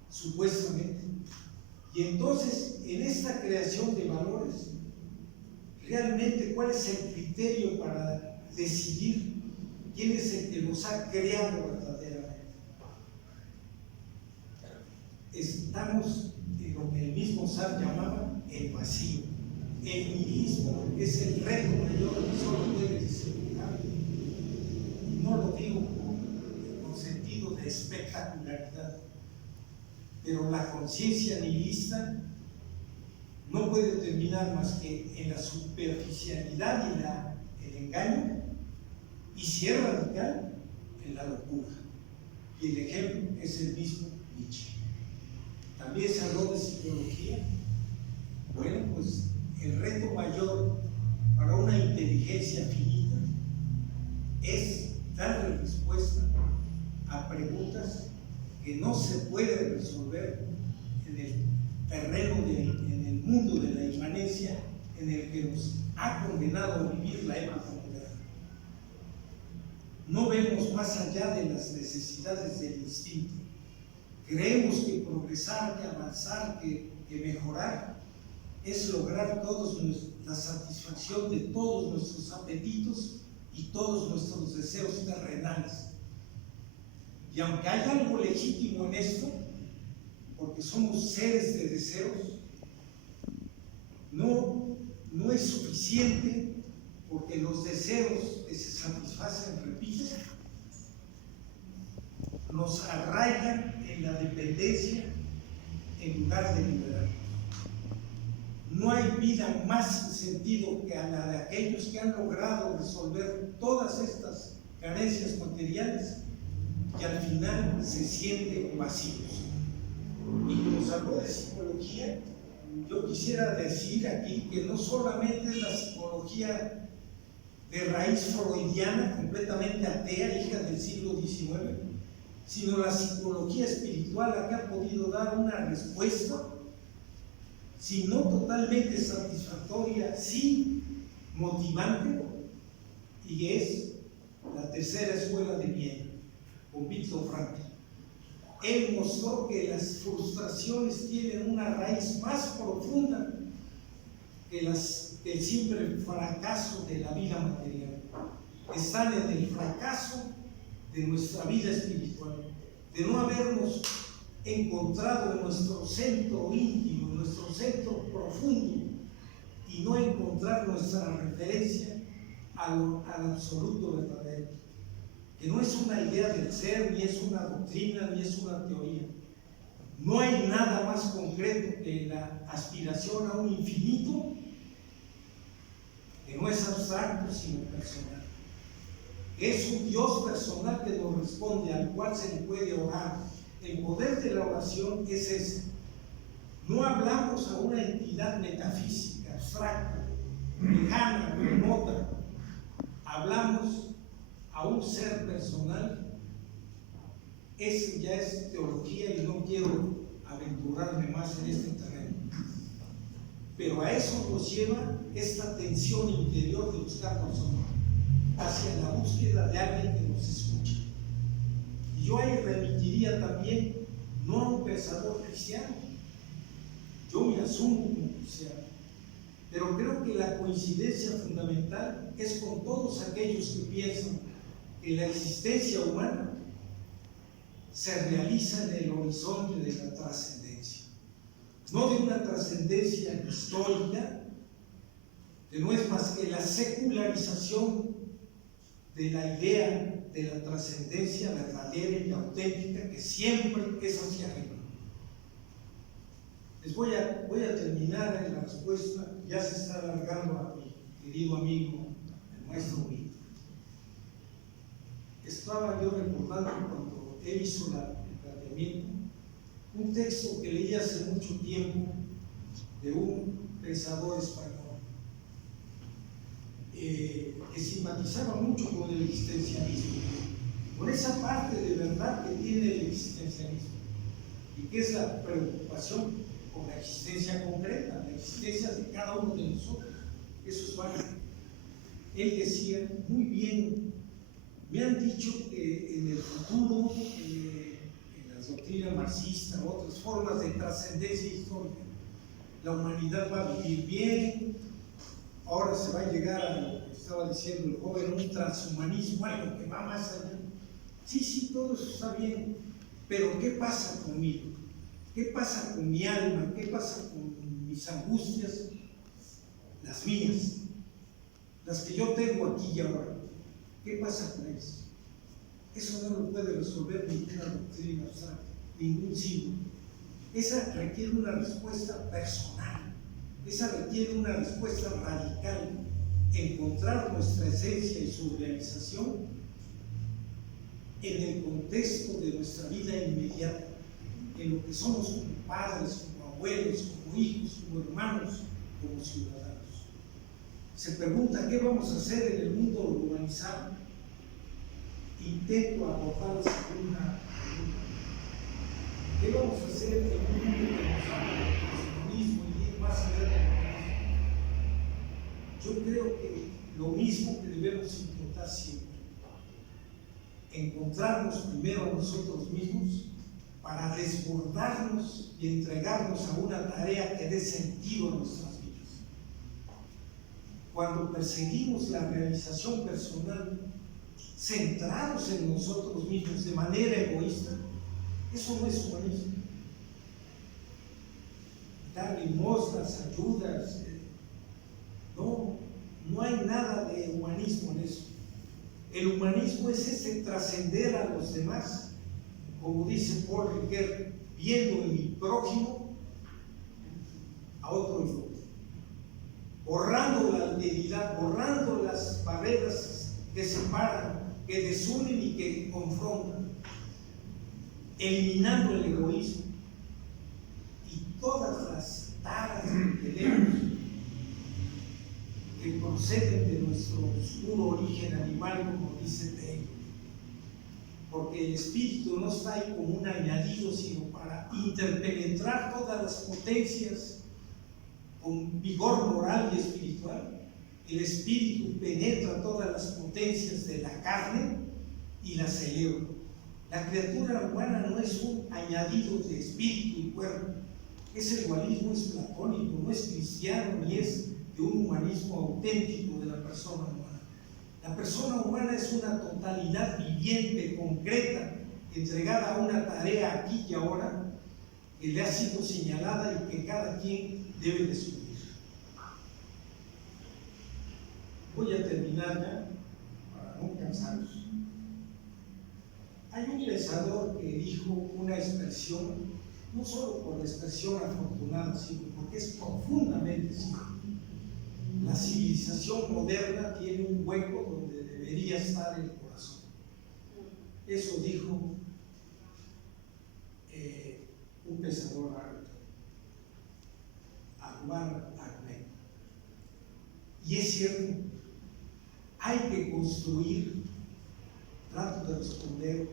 supuestamente. Y entonces, en esta creación de valores, realmente, ¿cuál es el criterio para decidir quién es el que los ha creado verdaderamente? estamos en lo que el mismo Sartre llamaba el vacío. El nihilismo es el reto mayor que solo puede desembocar. Y no lo digo con sentido de espectacularidad, pero la conciencia nihilista no puede terminar más que en la superficialidad y el engaño, y si es radical, en la locura. Y el ejemplo es el mismo Nietzsche. También se habló de psicología. Bueno, pues el reto mayor para una inteligencia finita es darle respuesta a preguntas que no se pueden resolver en el terreno, en el mundo de la inmanencia en el que nos ha condenado a vivir la época moderna. No vemos más allá de las necesidades del instinto. Creemos que progresar, que avanzar, que mejorar es lograr la satisfacción de todos nuestros apetitos y todos nuestros deseos terrenales. Y aunque hay algo legítimo en esto, porque somos seres de deseos, no es suficiente, porque los deseos que se satisfacen, repito, nos arraigan en la dependencia en lugar de liberarnos. No hay vida más sin sentido que a la de aquellos que han logrado resolver todas estas carencias materiales y al final se sienten vacíos. Y como se habló de psicología, yo quisiera decir aquí que no solamente es la psicología de raíz freudiana, completamente atea, hija del siglo XIX, sino la psicología espiritual la que ha podido dar una respuesta, si no totalmente satisfactoria, sí motivante, y es la tercera escuela de Viena, con Viktor Frankl. Él mostró que las frustraciones tienen una raíz más profunda que el simple fracaso de la vida material. Están en el fracaso de nuestra vida espiritual, de no habernos encontrado en nuestro centro íntimo, en nuestro centro profundo, y no encontrar nuestra referencia al absoluto verdadero, que no es una idea del ser, ni es una doctrina, ni es una teoría. No hay nada más concreto que la aspiración a un infinito, que no es abstracto, sino personal. Es un Dios personal que nos responde, al cual se le puede orar. El poder de la oración es ese. No hablamos a una entidad metafísica, abstracta, lejana, remota. Hablamos a un ser personal. Eso ya es teología y no quiero aventurarme más en este terreno. Pero a eso nos lleva esta tensión interior de buscarnos hacia la búsqueda de alguien que nos escuche. Y yo ahí remitiría también, no a un pensador cristiano, yo me asumo como cristiano, pero creo que la coincidencia fundamental es con todos aquellos que piensan que la existencia humana se realiza en el horizonte de la trascendencia, no de una trascendencia histórica, que no es más que la secularización de la idea de la trascendencia verdadera y auténtica, que siempre es hacia arriba. Voy a terminar en la respuesta, ya se está alargando a mi querido amigo, el maestro Víctor. Estaba yo recordando cuando él hizo el planteamiento, un texto que leí hace mucho tiempo de un pensador español, que simpatizaba mucho con el existencialismo, con esa parte de verdad que tiene el existencialismo, y que es la preocupación por la existencia concreta, la existencia de cada uno de nosotros. Eso es válido. Él decía, muy bien, me han dicho que en el futuro, en las doctrinas marxistas, otras formas de trascendencia histórica, la humanidad va a vivir bien. Ahora se va a llegar a lo que estaba diciendo el joven, un transhumanismo, algo que va más allá. Sí, todo eso está bien, pero ¿qué pasa conmigo? ¿Qué pasa con mi alma? ¿Qué pasa con mis angustias? Las mías, las que yo tengo aquí y ahora. ¿Qué pasa con eso? Eso no lo puede resolver ninguna doctrina abstracta, ningún símbolo. Esa requiere una respuesta personal, esa requiere una respuesta radical. Encontrar nuestra esencia y su realización en el contexto de nuestra vida inmediata, en lo que somos como padres, como abuelos, como hijos, como hermanos, como ciudadanos. Se pregunta qué vamos a hacer en el mundo urbanizado. Intento abordar la segunda pregunta. ¿Qué vamos a hacer en el mundo que nos habla del cristianismo y ir más allá del humanismo? Yo creo que lo mismo que debemos intentar siempre, encontrarnos primero a nosotros mismos para desbordarnos y entregarnos a una tarea que dé sentido a nuestras vidas. Cuando perseguimos la realización personal, centrados en nosotros mismos de manera egoísta, eso no es humanismo. Dar limosnas, ayudas, no hay nada de humanismo en eso. El humanismo es ese trascender a los demás, como dice Paul Ricoeur, viendo en mi prójimo a otro yo, borrando la alteridad, borrando las barreras que separan, que desunen y que confrontan, eliminando el egoísmo y todas las taras que tenemos que proceden de nuestro oscuro origen animal, como dice Taylor, porque el espíritu no está ahí como un añadido, sino para interpenetrar todas las potencias con vigor moral y espiritual. El espíritu penetra todas las potencias de la carne y las eleva. La criatura humana no es un añadido de espíritu y cuerpo. Ese dualismo es platónico, no es cristiano, ni es de un humanismo auténtico de la persona humana. La persona humana es una totalidad viviente, concreta, entregada a una tarea aquí y ahora que le ha sido señalada y que cada quien debe de asumir. Voy a terminar ya, para no cansarlos. Hay un pensador que dijo una expresión, no solo por la expresión afortunada, sino porque es profundamente cierto. La civilización moderna tiene un hueco donde debería estar el corazón. Eso dijo un pensador árabe, Akbar Ahmed. Y es cierto, hay que construir, trato de responder,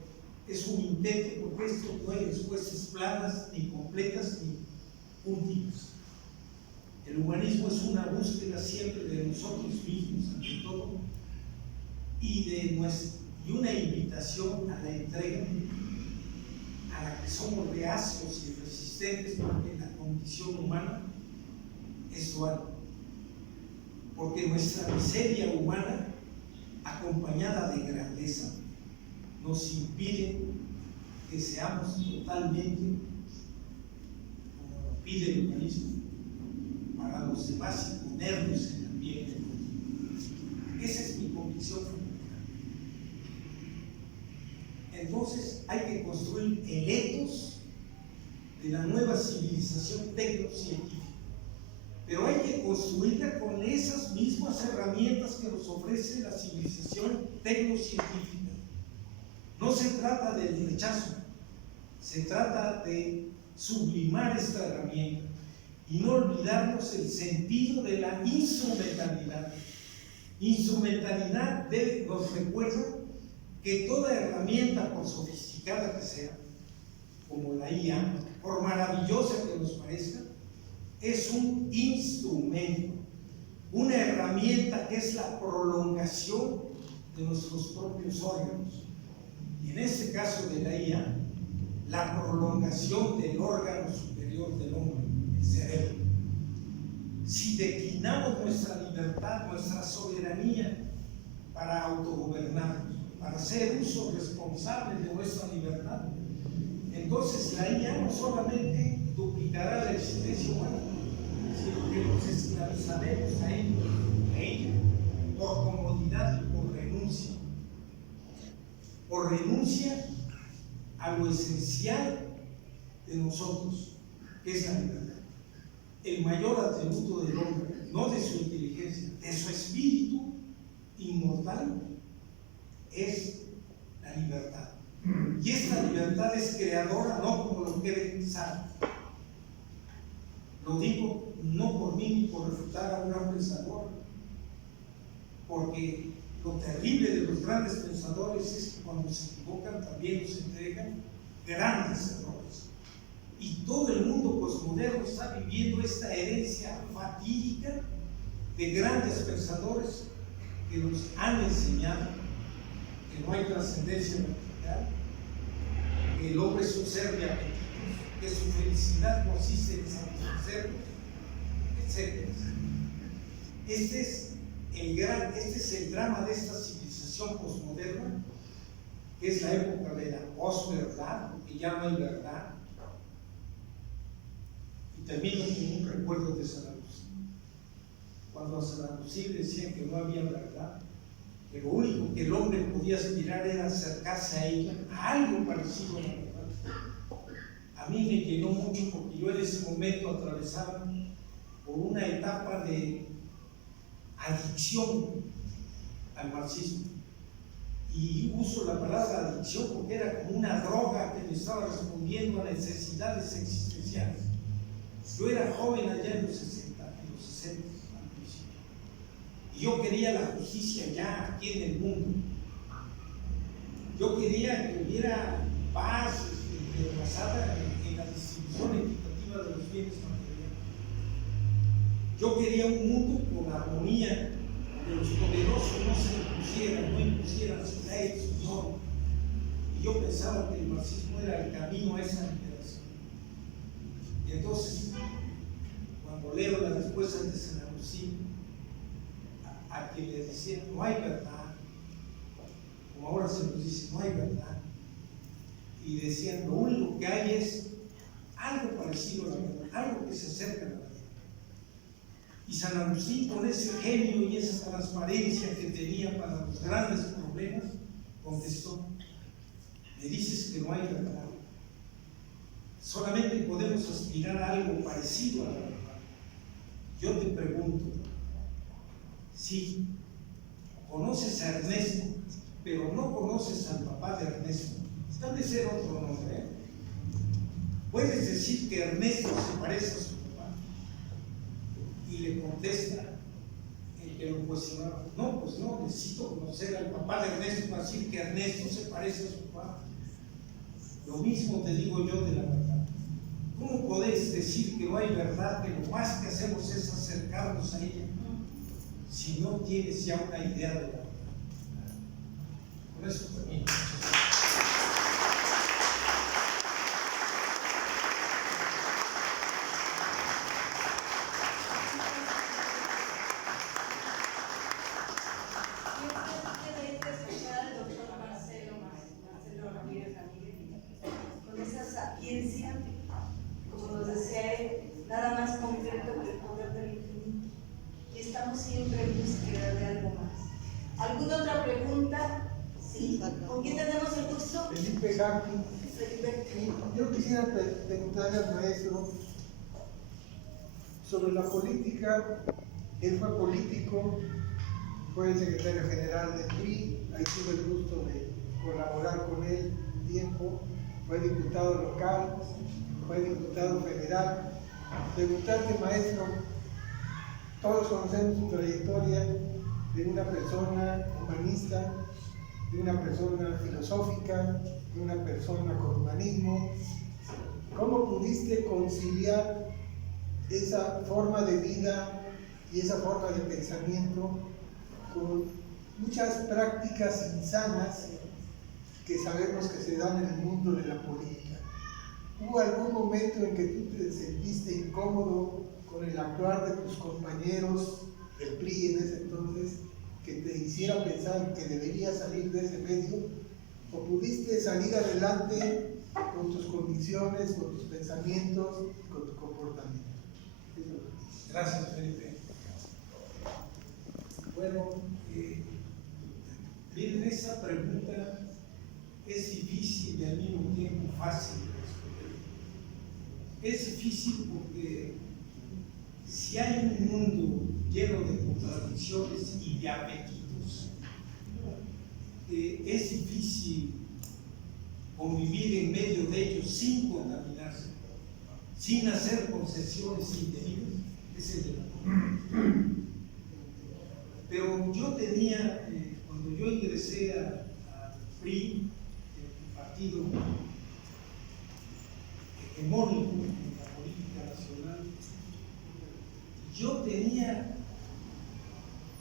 es un intento, porque esto no hay respuestas planas, ni completas, ni últimas. El humanismo es una búsqueda siempre de nosotros mismos, ante todo, y una invitación a la entrega, a la que somos reacios y resistentes, porque la condición humana es dual. Porque nuestra miseria humana, acompañada de grandeza, nos impide que seamos totalmente, como lo pide el humanismo, para los demás y ponernos en la piel de Dios. Esa es mi convicción fundamental. Entonces hay que construir el ethos de la nueva civilización tecnocientífica, pero hay que construirla con esas mismas herramientas que nos ofrece la civilización tecnocientífica. No se trata del rechazo, se trata de sublimar esta herramienta y no olvidarnos el sentido de la instrumentalidad. Instrumentalidad nos recuerda que toda herramienta, por sofisticada que sea, como la IA, por maravillosa que nos parezca, es un instrumento, una herramienta que es la prolongación de nuestros propios órganos. Y en este caso de la IA, la prolongación del órgano superior del hombre, el cerebro. Si declinamos nuestra libertad, nuestra soberanía para autogobernarnos, para hacer uso responsable de nuestra libertad, entonces la IA no solamente justificará la existencia humana, sino que nos esclavizaremos a ella, por comodidad y por renuncia. Por renuncia a lo esencial de nosotros, que es la libertad. El mayor atributo del hombre, no de su inteligencia, de su espíritu inmortal, es la libertad. Y esta libertad es creadora, no como lo quiere pensar. Lo digo no por mí ni por refutar a un gran pensador, porque lo terrible de los grandes pensadores es que cuando se equivocan también nos entregan grandes errores. Y todo el mundo posmoderno está viviendo esta herencia fatídica de grandes pensadores que nos han enseñado que no hay trascendencia vertical, que el hombre es un ser de apetitos, que su felicidad consiste en satisfacerlos, etc. Este es el drama de esta civilización posmoderna, que es la época de la posverdad, que ya no hay verdad. Y termino con un recuerdo de San Agustín. Cuando a San Agustín decían que no había verdad, que lo único que el hombre podía aspirar era acercarse a ella, a algo parecido a la verdad. A mí me llenó mucho porque yo en ese momento atravesaba por una etapa de adicción al marxismo. Y uso la palabra adicción porque era como una droga que me estaba respondiendo a necesidades existenciales. Yo era joven allá en los 60 al principio. Y yo quería la justicia ya aquí en el mundo. Yo quería que hubiera paz basada en la distribución equitativa de los bienes materiales. Yo quería un mundo con armonía, que los poderosos no impusieran sus leyes, sus normas. Y yo pensaba que el marxismo era el camino a esa liberación. Y entonces, cuando leo las respuestas de San Agustín, a quien le decía, no hay verdad, como ahora se nos dice, no hay verdad, y decían, lo único que hay es algo parecido a la verdad, algo que se acerca a la verdad. Y San Agustín, con ese genio y esa transparencia que tenía para los grandes problemas, contestó, me dices que no hay verdad, solamente podemos aspirar a algo parecido a la verdad. Yo te pregunto, si conoces a Ernesto, pero no conoces al papá de Ernesto, tal vez ser otro nombre, ¿eh? Puedes decir que Ernesto se parece a su papá. Y le contesta el que lo cuestionaba, no, pues no, necesito conocer al papá de Ernesto para decir que Ernesto se parece a su papá. Lo mismo te digo yo de la verdad. ¿Cómo podés decir que no hay verdad, que lo más que hacemos es acercarnos a ella, si no tienes ya una idea de la verdad? Por eso termino. Como nos decía él, nada más concreto que el poder del infinito. Y estamos siempre en búsqueda de algo más. ¿Alguna otra pregunta? Sí. ¿Con quién tenemos el gusto? Felipe Jacqui. Felipe. Yo quisiera preguntarle al maestro sobre la política. Él fue político, fue el secretario general del PRI, ahí tuve el gusto de colaborar con él un tiempo, fue diputado local, fue diputado federal. Preguntarte, maestro, todos conocemos su trayectoria de una persona humanista, de una persona filosófica, de una persona con humanismo. ¿Cómo pudiste conciliar esa forma de vida y esa forma de pensamiento con muchas prácticas insanas que sabemos que se dan en el mundo de la política? ¿Hubo algún momento en que tú te sentiste incómodo con el actuar de tus compañeros del PRI en ese entonces, que te hiciera pensar que deberías salir de ese medio? ¿O pudiste salir adelante con tus convicciones, con tus pensamientos, con tu comportamiento. Gracias, Felipe. Bueno, miren, esa pregunta es difícil y al mismo tiempo fácil de responder. Es difícil porque si hay un mundo lleno de contradicciones y de apetitos, es difícil convivir en medio de ellos sin contaminarse, sin hacer concesiones indebidas. Ese es el amor. Pero yo tenía, cuando yo ingresé al PRI, el partido hegemónico en la política nacional, yo tenía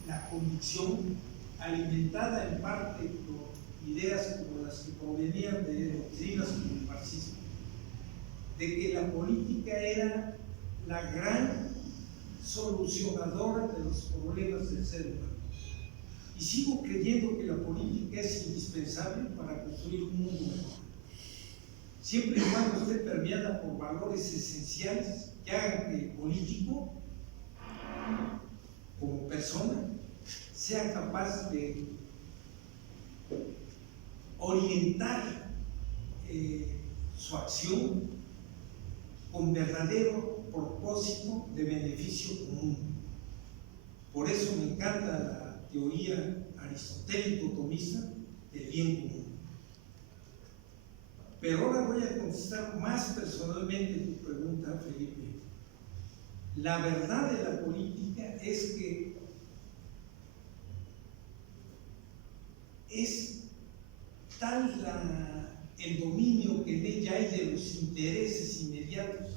la convicción, alimentada en parte por ideas como las que provenían de doctrinas como el marxismo, de que la política era la gran solucionadora de los problemas del ser humano. Y sigo creyendo que la política es indispensable para construir un mundo mejor, siempre y cuando esté permeada por valores esenciales que hagan que el político, como persona, sea capaz de orientar su acción con verdadero propósito de beneficio común. Por eso me encanta la teoría aristotélico-tomista del bien común. Pero ahora voy a contestar más personalmente tu pregunta, Felipe. La verdad de la política es que es tal el dominio que en ella hay de los intereses inmediatos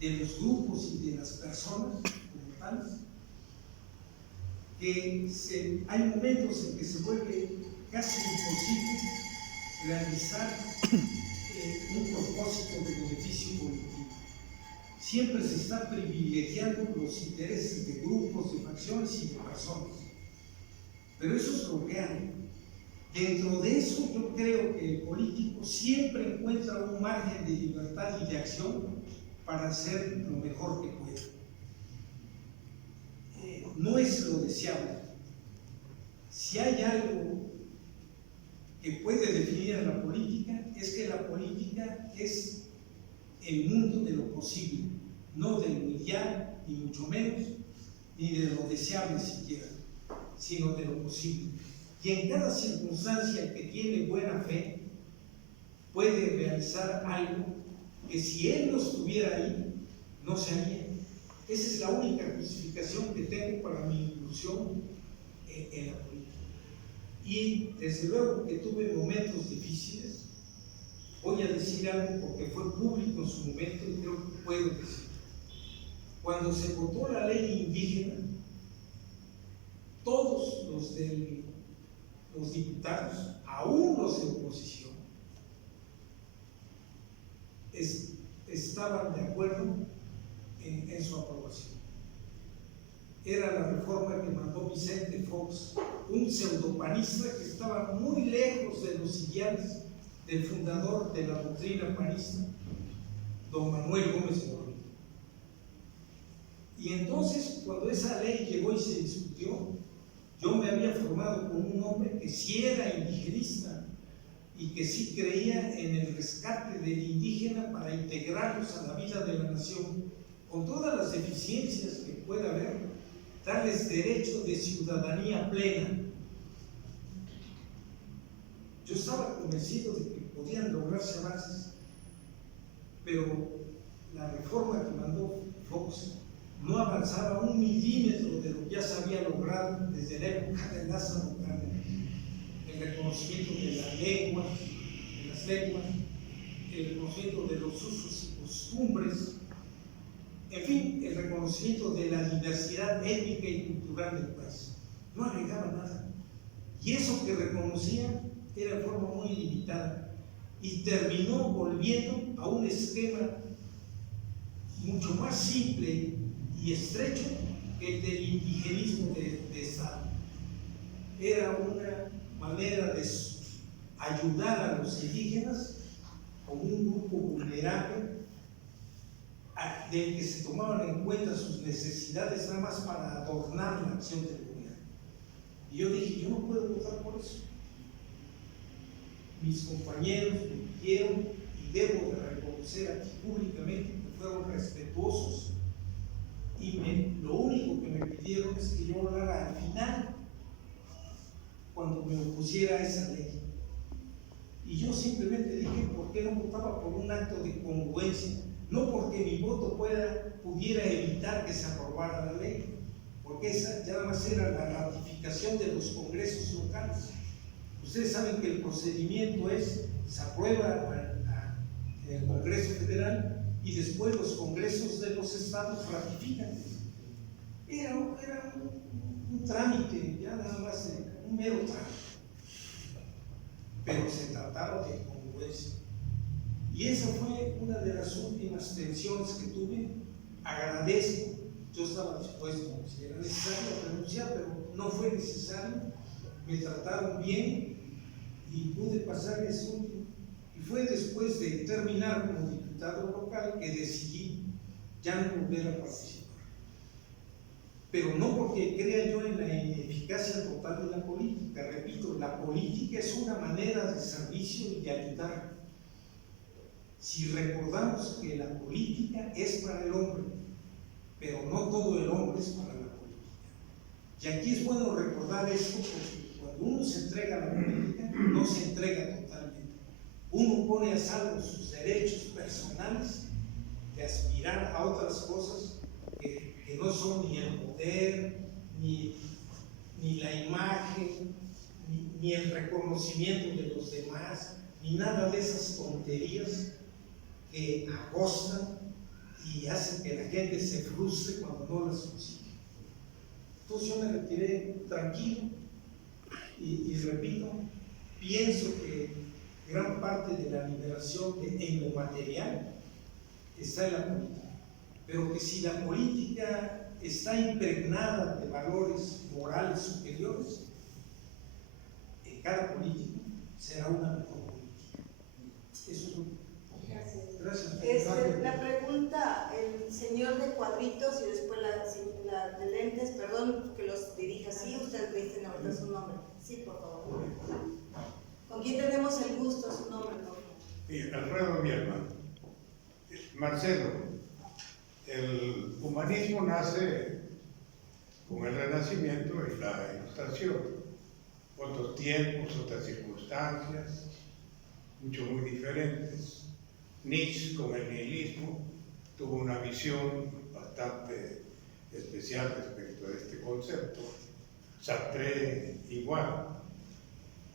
de los grupos y de las personas como tales, que hay momentos en que se vuelve casi imposible realizar un propósito de beneficio colectivo. Siempre se está privilegiando los intereses de grupos, de facciones y de personas. Pero eso es lo que hay. Dentro de eso yo creo que el político siempre encuentra un margen de libertad y de acción para hacer lo mejor que pueda. No es lo deseable. Si hay algo que puede definir a la política, es que la política es el mundo de lo posible, no de lo ideal, ni mucho menos, ni de lo deseable siquiera, sino de lo posible. Y en cada circunstancia que tiene buena fe, puede realizar algo que si él no estuviera ahí, no se haría. Esa es la única justificación que tengo para mi inclusión en la política. Y desde luego que tuve momentos difíciles. Voy a decir algo porque fue público en su momento y creo que puedo decir. Cuando se votó la ley indígena, todos los diputados, aún los de oposición, estaban de acuerdo en su aprobación. Era la reforma que mandó Vicente Fox, un pseudopanista que estaba muy lejos de los ideales del fundador de la doctrina panista, don Manuel Gómez Morín. Y entonces, cuando esa ley llegó y se discutió, yo me había formado con un hombre que sí era indigenista y que sí creía en el rescate del indígena para integrarlos a la vida de la nación, con todas las deficiencias que pueda haber, darles derecho de ciudadanía plena. Yo estaba convencido de que podían lograrse avances, pero la reforma que mandó Fox no avanzaba 1 milímetro de lo que ya se había logrado desde la época de Lázaro Cárdenas. El reconocimiento de la lengua, de las lenguas, el reconocimiento de los usos y costumbres, en fin, el reconocimiento de la diversidad étnica y cultural del país. No agregaba nada. Y eso que reconocía era de forma muy limitada y terminó volviendo a un esquema mucho más simple y estrecho que el del indigenismo de Estado. Era una manera de ayudar a los indígenas como un grupo vulnerable del que se tomaban en cuenta sus necesidades nada más para adornar la acción del gobierno. Y yo dije, yo no puedo votar por eso. Mis compañeros me pidieron, y debo de reconocer aquí públicamente que fueron respetuosos, y lo único que me pidieron es que yo hablara al final, cuando me opusiera a esa ley. Y yo simplemente dije, ¿por qué no votaba por un acto de congruencia? No porque mi voto pudiera evitar que se aprobara la ley, porque esa ya nada más era la ratificación de los congresos locales. Ustedes saben que el procedimiento se aprueba en el Congreso Federal y después los congresos de los estados ratifican. Era un trámite, ya nada más, un mero trámite. Pero se trataba de congruencia. Y esa fue una de las últimas tensiones que tuve. Agradezco, yo estaba dispuesto, si era necesario, a renunciar, pero no fue necesario. Me trataron bien y pude pasar ese último. Y fue después de terminar como diputado local que decidí ya no volver a participar. Pero no porque crea yo en la ineficacia total de la política. Repito, la política es una manera de servicio y de ayudar. Si recordamos que la política es para el hombre, pero no todo el hombre es para la política. Y aquí es bueno recordar esto porque cuando uno se entrega a la política, no se entrega totalmente. Uno pone a salvo sus derechos personales de aspirar a otras cosas que no son ni el poder, ni la imagen, ni el reconocimiento de los demás, ni nada de esas tonterías que agostan y hacen que la gente se frustre cuando no las consigue. Entonces yo me retiré tranquilo y repito, pienso que gran parte de la liberación en lo material está en la política. Pero que si la política está impregnada de valores morales superiores, en cada político será una mejor política. Eso es lo que... Gracias. La pregunta, el señor de cuadritos y después la de lentes, perdón que los dirija así, ustedes me dicen ahorita su nombre. Sí, por favor. ¿Con quién tenemos el gusto? Su nombre, por favor. Sí, Alfredo, mi hermano. Marcelo, el humanismo nace con el Renacimiento y la Ilustración. Otros tiempos, otras circunstancias, mucho muy diferentes. Nietzsche, con el nihilismo, tuvo una visión bastante especial respecto a este concepto. Sartre igual.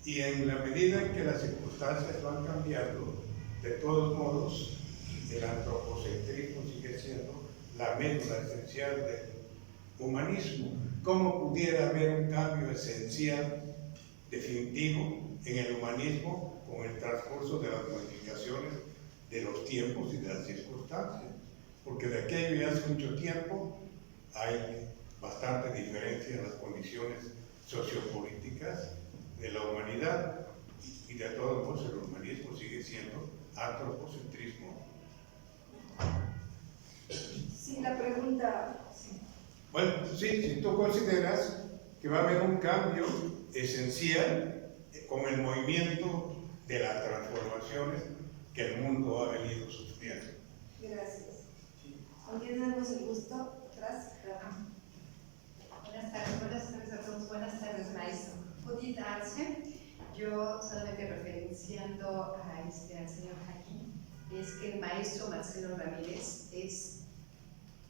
Y en la medida en que las circunstancias van cambiando, de todos modos, el antropocentrismo sigue siendo la médula esencial del humanismo. ¿Cómo pudiera haber un cambio esencial, definitivo, en el humanismo con el transcurso de las modificaciones de los tiempos y de las circunstancias? Porque de aquello ya hace mucho tiempo hay bastante diferencia en las condiciones sociopolíticas de la humanidad y de todos modos el humanismo sigue siendo antropocentrismo. Sí, la pregunta... Bueno, sí, si tú consideras que va a haber un cambio esencial con el movimiento de las transformaciones que el mundo ha venido sufriendo. Gracias. ¿Con quién tenemos el gusto? Atrás. Buenas tardes a todos. Buenas tardes, maestro. Judith Arce. Yo solamente referenciando al señor Jaquín, es que el maestro Marcelo Ramírez es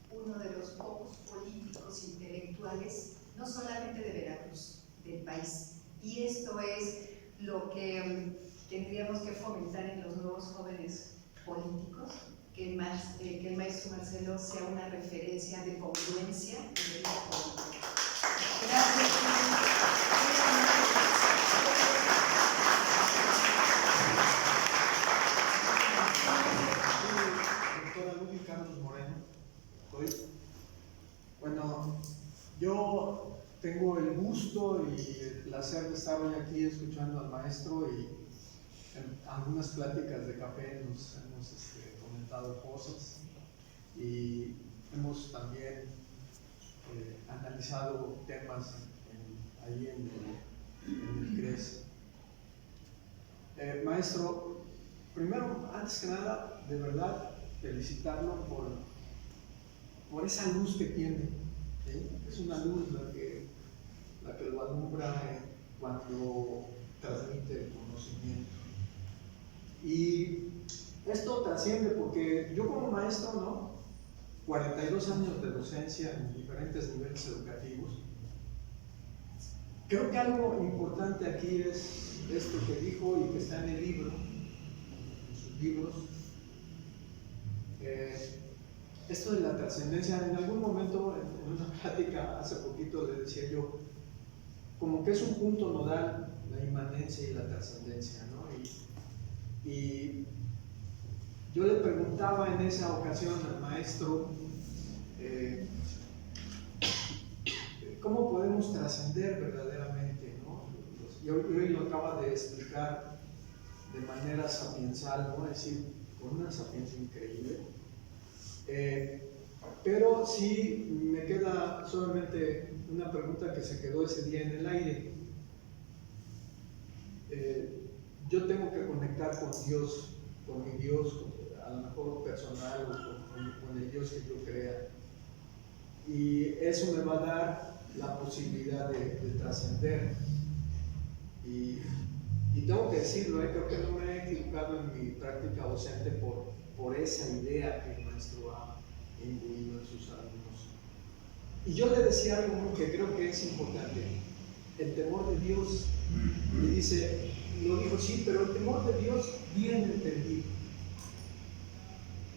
uno de los pocos políticos intelectuales, no solamente de Veracruz, del país. Y esto es lo que tendríamos que fomentar en los nuevos jóvenes políticos, que el maestro Marcelo sea una referencia de congruencia en la vida política. Gracias. Doctora Lucy Carlos Moreno. Bueno, yo tengo el gusto y el placer de estar hoy aquí escuchando al maestro y en algunas pláticas de café nos hemos comentado cosas. y hemos también analizado temas ahí en el CRES. Maestro, primero, antes que nada, de verdad, felicitarlo por esa luz que tiene, ¿sí? Es una luz la que lo alumbra cuando transmite el conocimiento. Y esto trasciende porque yo como maestro, ¿no? 42 años de docencia en diferentes niveles educativos. Creo que algo importante aquí es esto que dijo y que está en el libro, en sus libros. Esto de la trascendencia, en algún momento en una plática hace poquito le decía yo, como que es un punto nodal la inmanencia y la trascendencia, ¿no? Y yo le preguntaba en esa ocasión al maestro, ¿cómo podemos trascender verdaderamente, ¿no? Y hoy lo acaba de explicar de manera sapiensal, ¿no? Es decir, con una sapiencia increíble. Pero sí me queda solamente una pregunta que se quedó ese día en el aire. Yo tengo que conectar con Dios, con mi Dios, a lo mejor personal o con el Dios que yo crea. Y eso me va a dar la posibilidad de trascender. Y tengo que decirlo, creo que no me he equivocado en mi práctica docente por esa idea que el maestro ha imbuido en sus alumnos. Y yo le decía algo que creo que es importante, el temor de Dios. Y dice, lo dijo, sí, pero el temor de Dios bien entendido.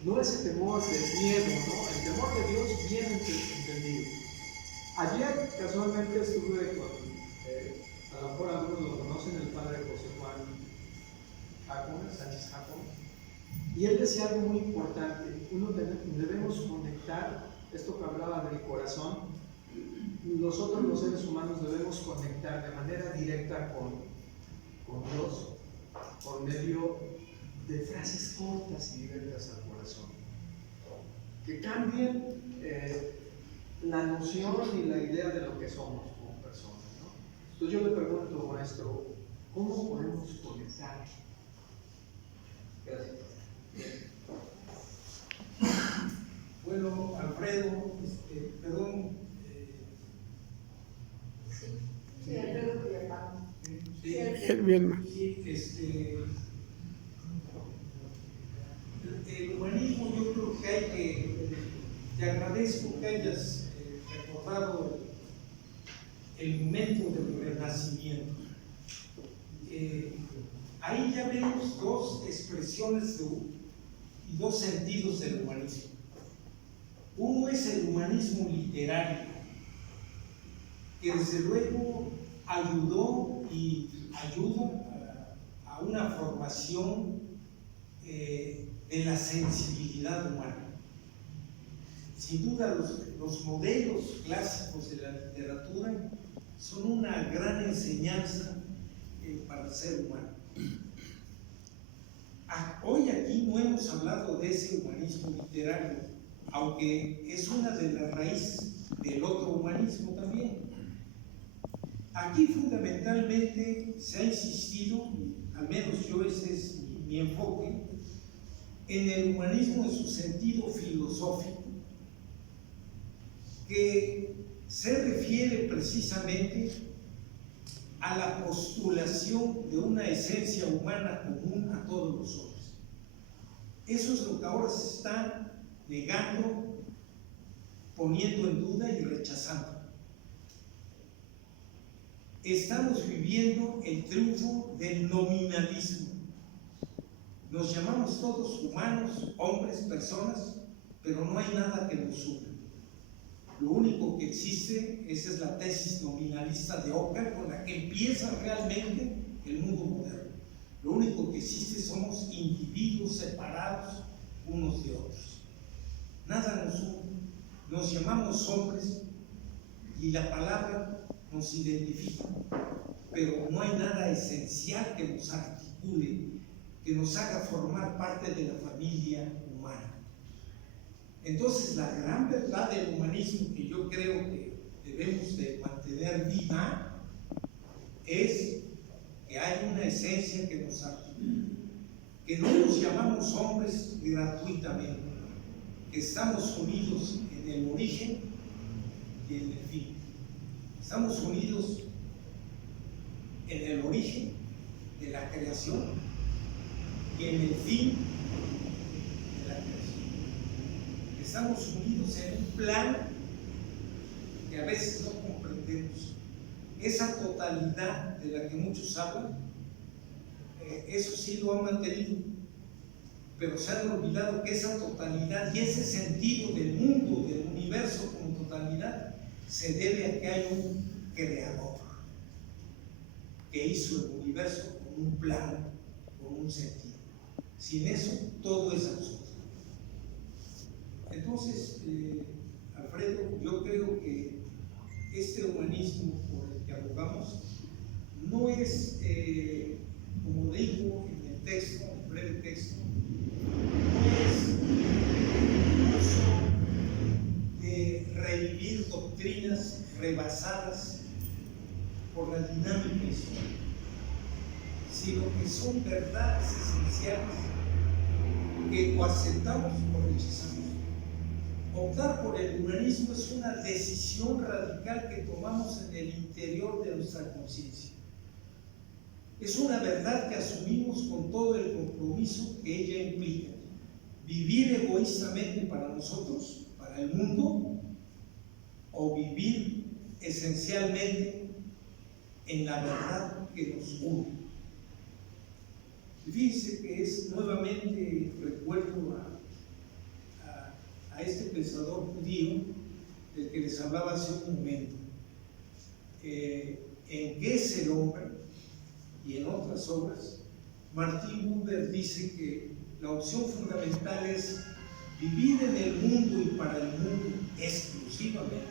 No ese temor de miedo, ¿no? El temor de Dios bien entendido. Ayer casualmente estuve con, a lo mejor algunos lo conocen, el padre José Juan Sánchez Jacón, y él decía algo muy importante. Debemos conectar, esto que hablaba del corazón, nosotros los seres humanos debemos conectar de manera directa con Dios por medio de frases cortas y directas al corazón, que cambien la noción y la idea de lo que somos como personas, ¿no? Entonces yo le pregunto, maestro, ¿cómo podemos conectar? Gracias. Bueno, Alfredo, perdón. Sí, Alfredo Culiacán. El humanismo, yo creo que hay que, te agradezco que hayas recordado el momento del Renacimiento. Ahí ya vemos dos expresiones y dos sentidos del humanismo. Uno es el humanismo literario, que desde luego ayudó y ayuda a una formación de la sensibilidad humana. Sin duda los modelos clásicos de la literatura son una gran enseñanza para el ser humano. Hoy aquí no hemos hablado de ese humanismo literario, aunque es una de las raíces del otro humanismo también. Aquí fundamentalmente se ha insistido, al menos yo ese es mi enfoque, en el humanismo en su sentido filosófico, que se refiere precisamente a la postulación de una esencia humana común a todos los hombres. Eso es lo que ahora se está negando, poniendo en duda y rechazando. Estamos viviendo el triunfo del nominalismo. Nos llamamos todos humanos, hombres, personas, pero no hay nada que nos una. Lo único que existe, esa es la tesis nominalista de Ocker, con la que empieza realmente el mundo moderno. Lo único que existe somos individuos separados unos de otros. Nada nos une. Nos llamamos hombres y la palabra nos identifica, pero no hay nada esencial que nos articule, que nos haga formar parte de la familia humana. Entonces, la gran verdad del humanismo que yo creo que debemos de mantener viva es que hay una esencia que nos habla, que no nos llamamos hombres gratuitamente, que estamos unidos en el origen y en el fin. Estamos unidos en el origen de la creación y en el fin de la creación. Estamos unidos en un plan que a veces no comprendemos. Esa totalidad de la que muchos hablan, eso sí lo han mantenido, pero se han olvidado que esa totalidad y ese sentido del mundo, del universo como totalidad, se debe a que hay un creador que hizo el universo con un plan, con un sentido. Sin eso, todo es absurdo. Entonces, Alfredo, yo creo que este humanismo por el que abogamos no es, como digo en el texto, en el breve texto, no es un uso de revivir doctrinas rebasadas por la dinámica histórica, sino que son verdades esenciales que o aceptamos o rechazamos. Optar por el humanismo es una decisión radical que tomamos en el interior de nuestra conciencia. Es una verdad que asumimos con todo el compromiso que ella implica. Vivir egoístamente para nosotros, para el mundo, o vivir esencialmente en la verdad que nos une. Fíjense que es nuevamente, recuerdo a este pensador judío del que les hablaba hace un momento, en ¿Qué es el hombre? Y en otras obras, Martin Buber dice que la opción fundamental es vivir en el mundo y para el mundo exclusivamente,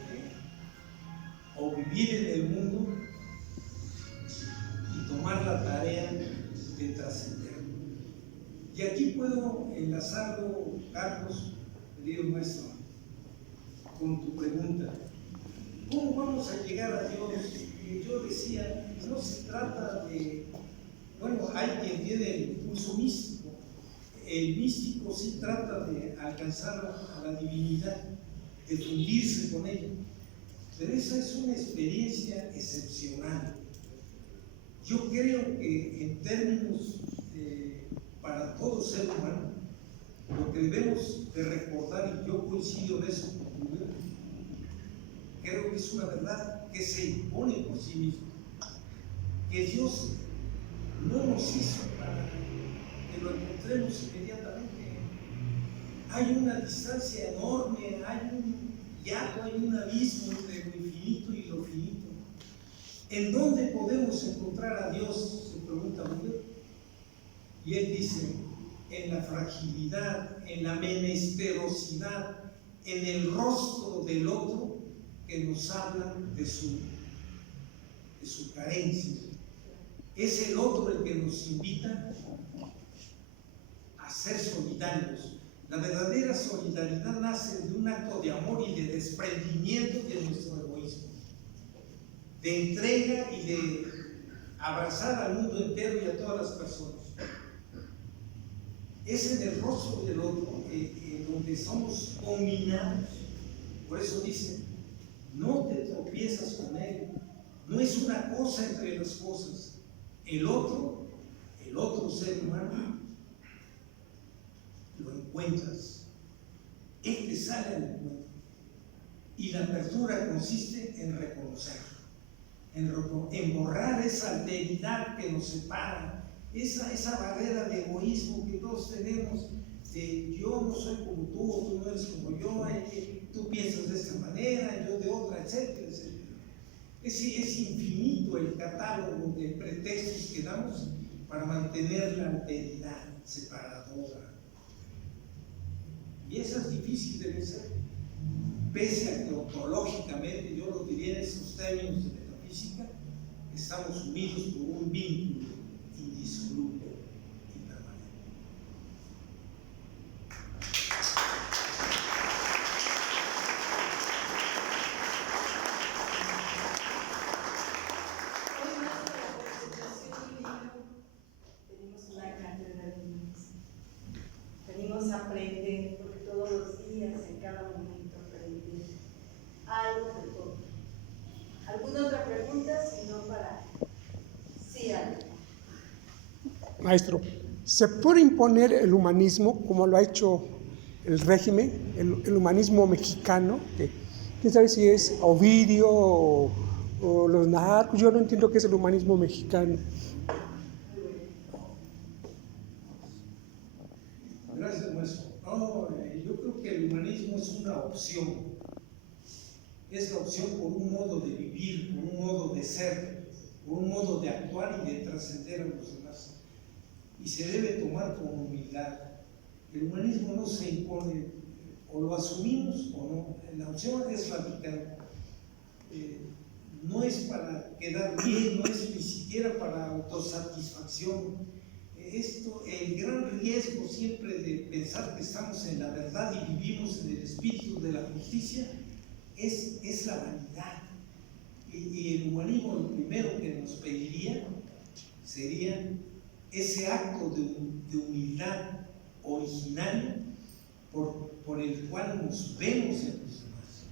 o vivir en el mundo y tomar la tarea de trascender. Y aquí puedo enlazarlo, Carlos, querido maestro, con tu pregunta. ¿Cómo vamos a llegar a Dios? Y yo decía, no se trata de, bueno, hay quien tiene el impulso místico. El místico sí trata de alcanzar a la divinidad, de fundirse con ella. Pero esa es una experiencia excepcional. Yo creo que en términos para todo ser humano, lo que debemos de recordar, y yo coincido en eso con Buber, creo que es una verdad que se impone por sí misma, que Dios no nos hizo para que lo encontremos inmediatamente. Hay una distancia enorme, hay un hiato, hay un abismo entre lo infinito y lo finito. ¿En dónde podemos encontrar a Dios?, se pregunta Buber. Y él dice, en la fragilidad, en la menesterosidad, en el rostro del otro que nos habla de su carencia. Es el otro el que nos invita a ser solidarios. La verdadera solidaridad nace de un acto de amor y de desprendimiento de nuestro egoísmo, de entrega y de abrazar al mundo entero y a todas las personas. Es en el rostro del otro donde somos combinados. Por eso dice, no te tropiezas con él, no es una cosa entre las cosas. El otro ser humano, lo encuentras, él te sale al encuentro. Y la apertura consiste en reconocerlo, en borrar esa alteridad que nos separa, esa barrera de egoísmo que todos tenemos, de yo no soy como tú, o tú no eres como yo, tú piensas de esta manera, yo de otra, etcétera, etcétera. Es infinito el catálogo de pretextos que damos para mantener la alteridad separadora. Y eso es difícil de vencer, pese a que ontológicamente, yo lo diría en esos términos de metafísica, estamos unidos por un vínculo indisoluble y permanente. ¿Alguna otra pregunta? Si no, para... Sí, Ana. Maestro, ¿se puede imponer el humanismo como lo ha hecho el régimen, el humanismo mexicano? Que, ¿quién sabe si es Ovidio o los narcos? Yo no entiendo qué es el humanismo mexicano. Gracias, maestro. No, yo creo que el humanismo es una opción. Es la opción por un modo de vivir, por un modo de ser, por un modo de actuar y de trascender a los demás. Y se debe tomar con humildad. El humanismo no se impone, o lo asumimos o no. La opción es radical. No es para quedar bien, no es ni siquiera para autosatisfacción. El gran riesgo siempre de pensar que estamos en la verdad y vivimos en el espíritu de la justicia es la vanidad. Y el humanismo lo primero que nos pediría sería ese acto de humildad originario por el cual nos vemos en los demás.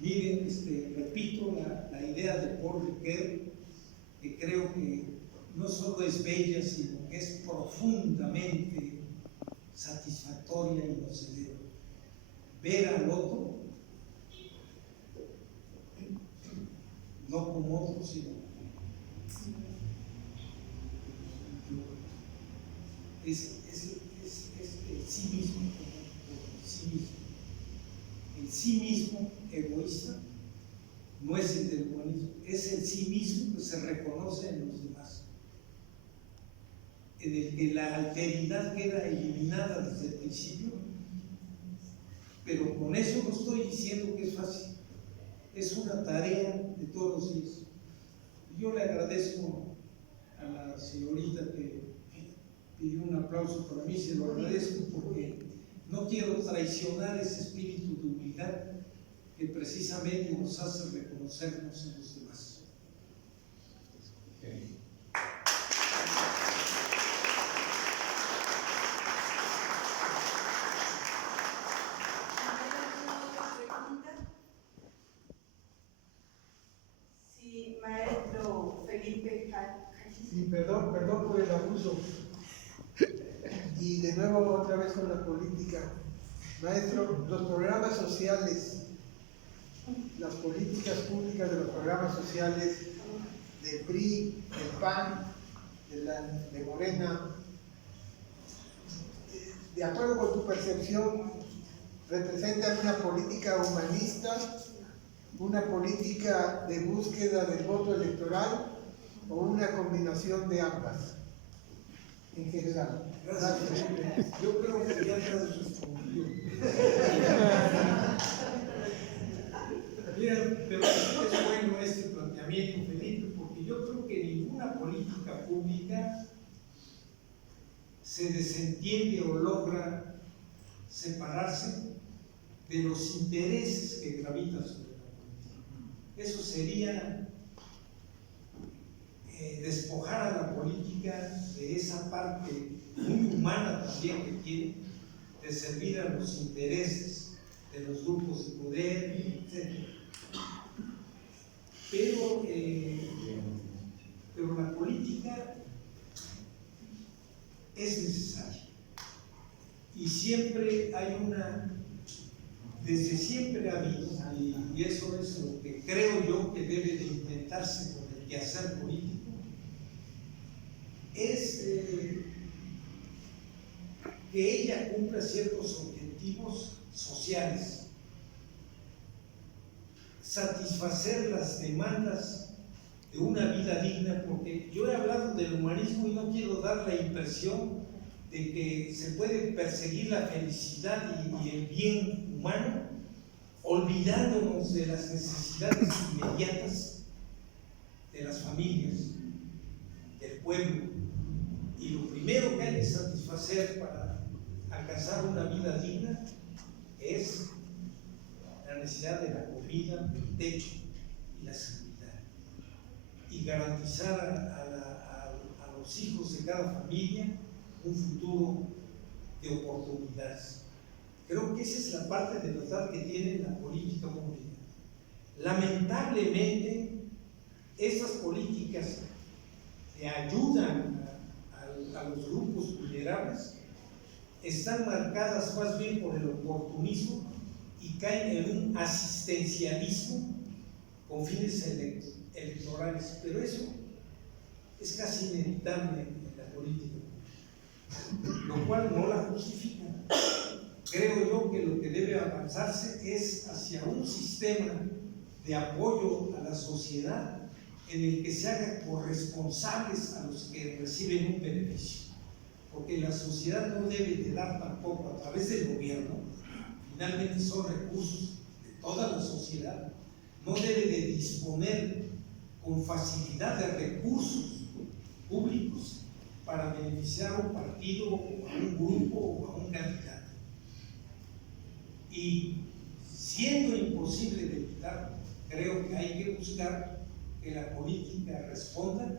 Miren, repito la idea de Paul Ricoeur, que creo que no solo es bella, sino que es profundamente satisfactoria y nocedera. Ver al otro, no como otro, sino es el sí mismo como sí mismo. El sí mismo egoísta no es el del humanismo, es el sí mismo que se reconoce en los demás, en el que la alteridad queda eliminada desde el principio. Pero con eso no estoy diciendo que es fácil, es una tarea de todos los días. Yo le agradezco a la señorita que pidió un aplauso para mí, se lo agradezco porque no quiero traicionar ese espíritu de humildad que precisamente nos hace reconocernos en los demás. Sí, maestro Felipe. Sí, perdón por el abuso. Y de nuevo otra vez con la política. Maestro, los programas sociales, las políticas públicas de los programas sociales del PRI, del PAN, de Morena, de acuerdo con tu percepción, ¿representan una política humanista, una política de búsqueda del voto electoral o una combinación de ambas en general? Gracias. Yo creo que ya te has respondido. Mira, pero es bueno este planteamiento, Felipe, porque yo creo que ninguna política pública se desentiende o logra separarse de los intereses que gravitan sobre la política. Eso sería despojar a la política de esa parte muy humana también que tiene, de servir a los intereses de los grupos de poder, etc. Pero la política es necesaria. Y siempre hay desde siempre ha habido, y eso es lo que creo yo que debe de intentarse con el quehacer político, es que ella cumpla ciertos objetivos sociales, satisfacer las demandas de una vida digna, porque yo he hablado del humanismo y no quiero dar la impresión de que se puede perseguir la felicidad y el bien humano olvidándonos de las necesidades inmediatas de las familias, del pueblo. Y lo primero que hay que satisfacer para alcanzar una vida digna es la necesidad de la comida, del techo y la seguridad. Y garantizar a los hijos de cada familia un futuro de oportunidades. Creo que esa es la parte de verdad que tiene la política pública. Lamentablemente, estas políticas que ayudan a los grupos vulnerables están marcadas más bien por el oportunismo y caen en un asistencialismo con fines electorales, pero eso es casi inevitable en la política, lo cual no la justifica. Creo yo que lo que debe avanzarse es hacia un sistema de apoyo a la sociedad en el que se haga corresponsables a los que reciben un beneficio, porque la sociedad no debe de dar tampoco a través del gobierno, finalmente son recursos de toda la sociedad, no debe de disponer con facilidad de recursos públicos para beneficiar a un partido o a un grupo o a un candidato. Y siendo imposible de evitar, creo que hay que buscar que la política responda,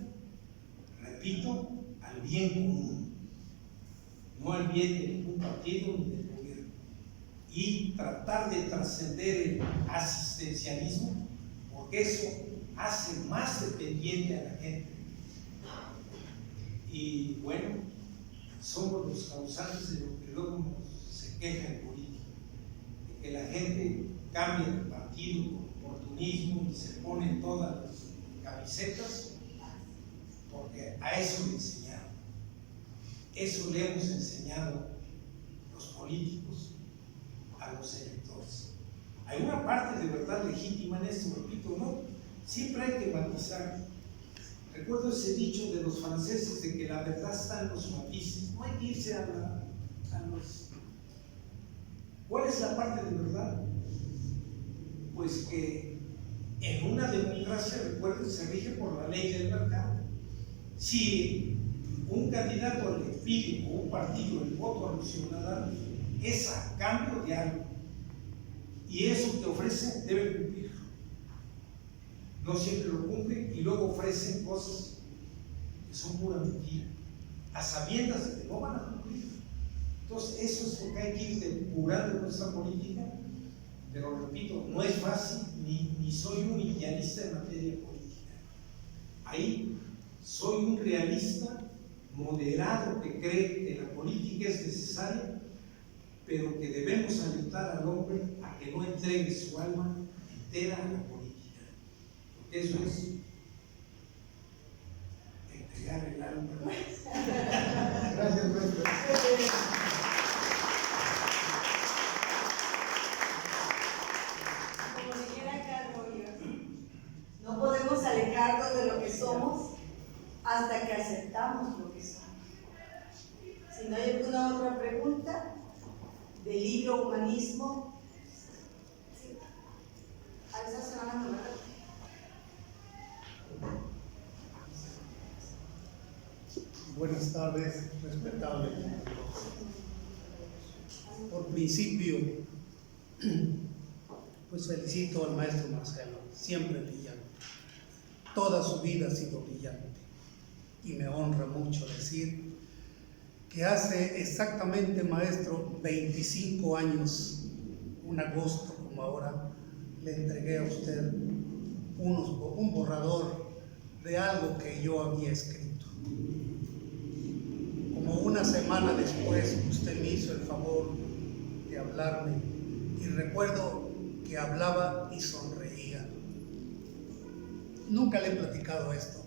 repito, al bien común, no al bien de ningún partido ni del gobierno, y tratar de trascender el asistencialismo, porque eso hace más dependiente a la gente. Y bueno, somos los causantes de lo que luego se queja en política, de que la gente cambia de partido por oportunismo y se pone todas las camisetas, porque a eso le enseñaron. Eso le hemos enseñado los políticos a los electores. Hay una parte de verdad legítima en esto, repito, ¿no? Siempre hay que matizar. Recuerdo ese dicho de los franceses de que la verdad está en los matices. No hay que irse a los... ¿Cuál es la parte de verdad? Pues que en una democracia, recuerden, se rige por la ley del mercado. Si un candidato le pide o un partido el voto a los ciudadanos, es a cambio de algo. Y eso que ofrecen debe cumplir. No siempre lo cumplen y luego ofrecen cosas que son pura mentira, a sabiendas de que no van a cumplir. Entonces, eso es lo que hay que ir depurando en nuestra política, pero repito, no es fácil, ni soy un idealista en materia política. Ahí soy un realista moderado que cree que la política es necesaria, pero que debemos alentar al hombre a que no entregue su alma entera a la política. Eso es entregar el alma. Gracias, maestro. Como dijera Carlos, no podemos alejarnos de lo que somos hasta que aceptamos lo que somos. Si no hay alguna otra pregunta del libro Humanismo, sí. A esa se van a tomar. Buenas tardes, respetable. Por principio, pues felicito al maestro Marcelo, siempre brillante. Toda su vida ha sido brillante. Y me honra mucho decir que hace exactamente, maestro, 25 años, un agosto como ahora, le entregué a usted un borrador de algo que yo había escrito. Como una semana después, usted me hizo el favor de hablarme y recuerdo que hablaba y sonreía. Nunca le he platicado esto.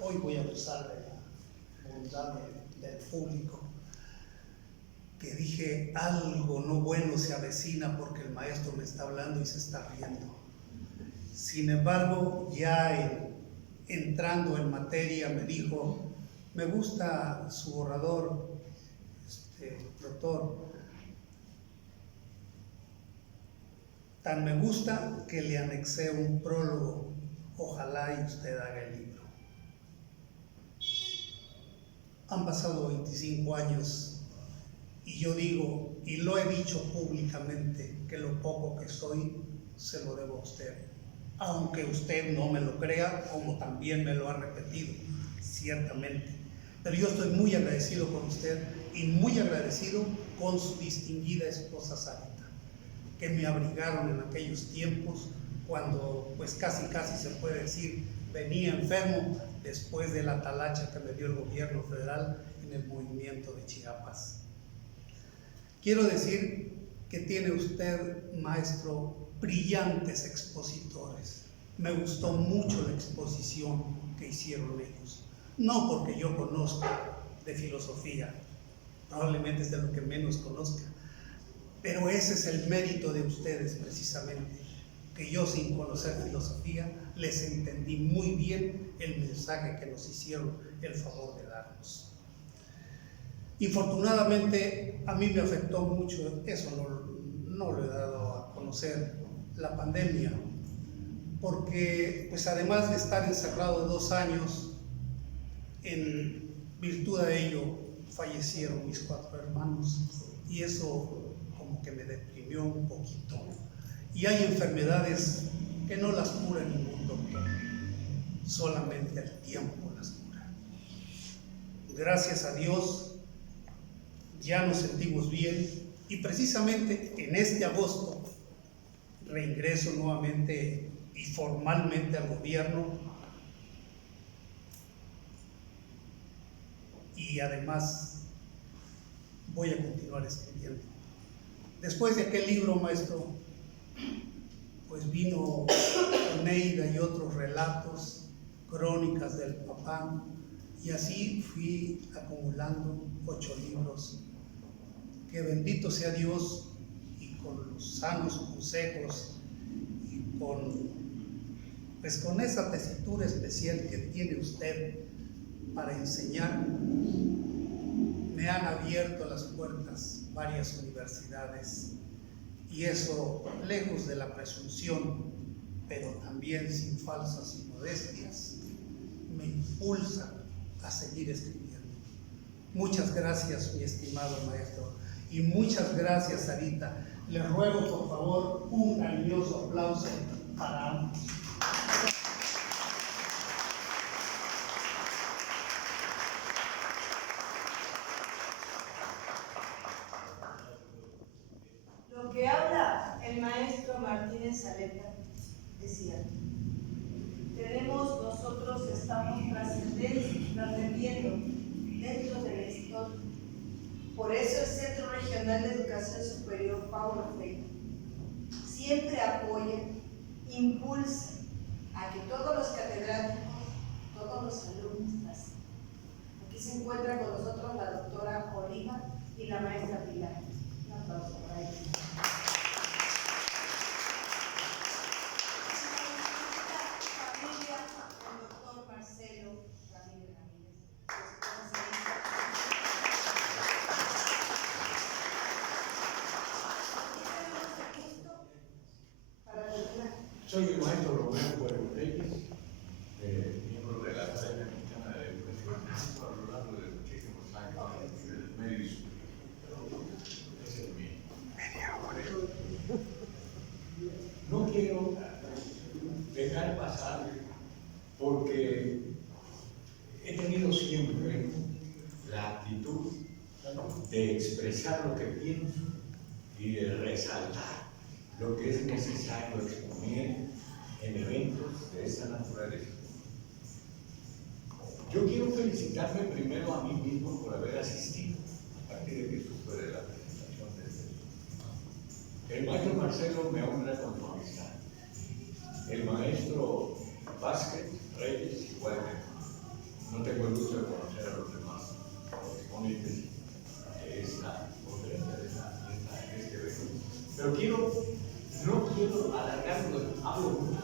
Hoy voy a abusar de la bondad del público. Que dije, algo no bueno se avecina porque el maestro me está hablando y se está riendo. Sin embargo, ya entrando en materia, me dijo: me gusta su borrador, doctor. Tan me gusta que le anexé un prólogo. Ojalá y usted haga el libro. Han pasado 25 años y yo digo, y lo he dicho públicamente, que lo poco que soy se lo debo a usted. Aunque usted no me lo crea, como también me lo ha repetido, ciertamente. Pero yo estoy muy agradecido con usted y muy agradecido con su distinguida esposa Sarita, que me abrigaron en aquellos tiempos cuando pues casi se puede decir venía enfermo después de la talacha que me dio el gobierno federal en el movimiento de Chiapas. Quiero decir que tiene usted, maestro, brillantes expositores. Me gustó mucho la exposición que hicieron ellos. No porque yo conozca de filosofía, probablemente es de lo que menos conozca, pero ese es el mérito de ustedes precisamente, que yo sin conocer filosofía les entendí muy bien el mensaje que nos hicieron el favor de darnos. Infortunadamente a mí me afectó mucho, eso no lo he dado a conocer, la pandemia, porque pues además de estar encerrado 2 años, en virtud de ello fallecieron mis 4 hermanos y eso como que me deprimió un poquito. Y hay enfermedades que no las cura ningún doctor, solamente el tiempo las cura. Gracias a Dios ya nos sentimos bien y precisamente en este agosto reingreso nuevamente y formalmente al gobierno y además voy a continuar escribiendo. Después de aquel libro, maestro, pues vino Oneida y otros relatos, crónicas del papá, y así fui acumulando 8 libros, que bendito sea Dios, y con los sanos consejos y con esa tesitura especial que tiene usted para enseñar, me han abierto las puertas varias universidades, y eso lejos de la presunción, pero también sin falsas modestias, me impulsa a seguir escribiendo. Muchas gracias, mi estimado maestro, y muchas gracias, Sarita. Les ruego por favor un cariñoso aplauso para ambos. Lo que habla el maestro Martínez Aleta es cierto. Estamos trascendiendo dentro de la historia. Por eso el Centro Regional de Educación Superior Paulo Freire siempre apoya, impulsa a que todos los catedráticos, todos los alumnos pasen. Aquí se encuentra con nosotros la doctora Oliva y la maestra Pilar. Un aplauso para ellos. Soy el maestro Romero Cuervo Reyes, miembro de la Academia Mexicana de Educación a lo largo de muchísimos años del medio y superior. Ese es mi media hora. No quiero dejar pasar porque he tenido siempre la actitud de expresar lo que pienso y de resaltar lo que es necesario exponer en eventos de esta naturaleza. Yo quiero felicitarme primero a mí mismo por haber asistido, a partir de que supe de la presentación de este libro. El maestro Marcelo me honra con su amistad. El maestro Vázquez Reyes igualmente. No tengo el gusto de conocer a los demás correspondientes de esta conferencia, de este evento. Pero no quiero alargarlo, hablo mucho.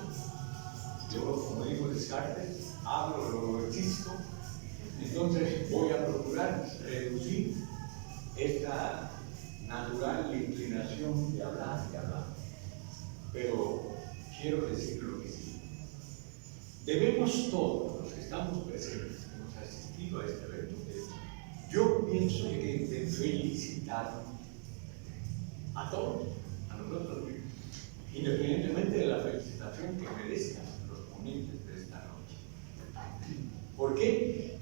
Yo, como digo Descartes, hablo, luego existo. Entonces voy a procurar reducir esta natural inclinación de hablar y hablar. Pero quiero decir lo que sí. Debemos todos, los que estamos presentes, que hemos asistido a este evento, yo pienso que hay que felicitar a todos, a nosotros mismos, independientemente de la felicitación que merezcan los ponentes de esta noche. ¿Por qué?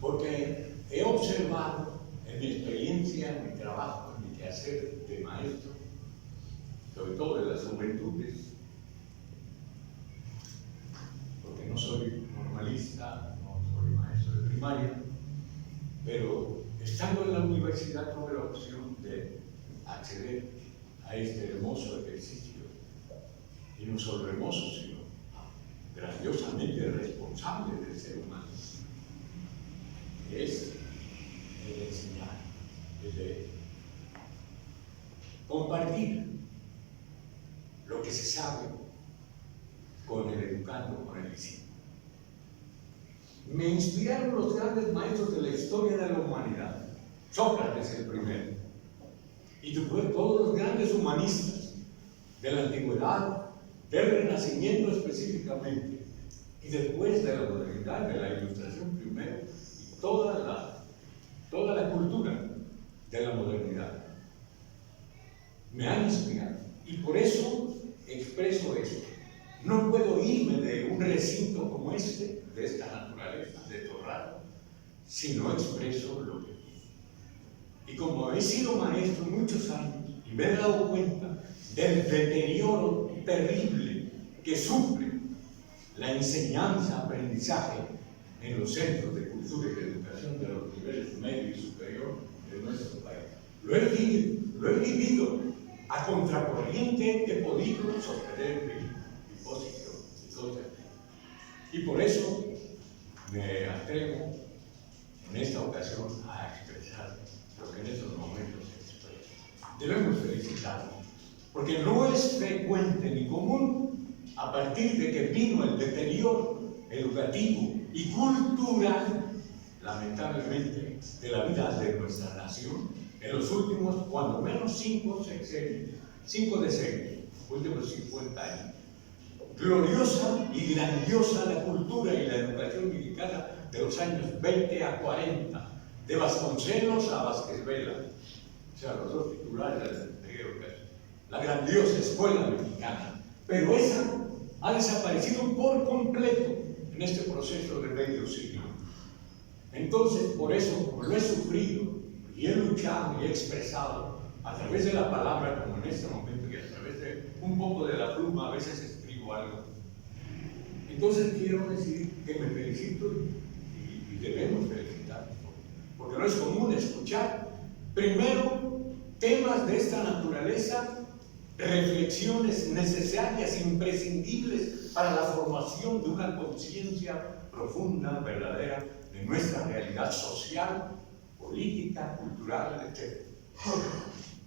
Porque he observado en mi experiencia, en mi trabajo, en mi quehacer de maestro, sobre todo de las juventudes, soy normalista, no soy maestro de primaria, pero estando en la universidad tuve la opción de acceder a este hermoso ejercicio, y no solo hermoso, sino grandiosamente responsable del ser humano, que es el de enseñar, el de compartir lo que se sabe con el educando, con el discípulo. Me inspiraron los grandes maestros de la historia de la humanidad. Sócrates el primero, y después todos los grandes humanistas de la antigüedad, del Renacimiento específicamente, y después de la modernidad, de la Ilustración primero, y toda la cultura de la modernidad. Me han inspirado, y por eso expreso esto. No puedo irme de un recinto como este, de esta naturaleza, de Torrado, si no expreso lo que pienso. Y como he sido maestro muchos años y me he dado cuenta del deterioro terrible que sufre la enseñanza, aprendizaje en los centros de cultura y de educación de los niveles medio y superior de nuestro país, lo he vivido a contracorriente, he podido sostener mi posición y cosas. Y por eso me atrevo en esta ocasión a expresar lo que en estos momentos se expresa. Debemos felicitarnos, porque no es frecuente ni común, a partir de que vino el deterioro educativo y cultural, lamentablemente, de la vida de nuestra nación, en los últimos, cuando menos 5 decenios, últimos 50 años. Gloriosa y grandiosa la cultura y la educación mexicana de los años 20 a 40, de Vasconcelos a Vázquez Vela, o sea, los dos titulares de la grandiosa escuela mexicana. Pero esa ha desaparecido por completo en este proceso de medio siglo. Entonces, por eso, como lo he sufrido y he luchado y he expresado a través de la palabra, como en este momento, y a través de un poco de la pluma, a veces escribo algo. Entonces quiero decir que me felicito y debemos felicitarnos, porque no es común escuchar primero temas de esta naturaleza, reflexiones necesarias, imprescindibles para la formación de una conciencia profunda, verdadera, de nuestra realidad social, política, cultural, etc.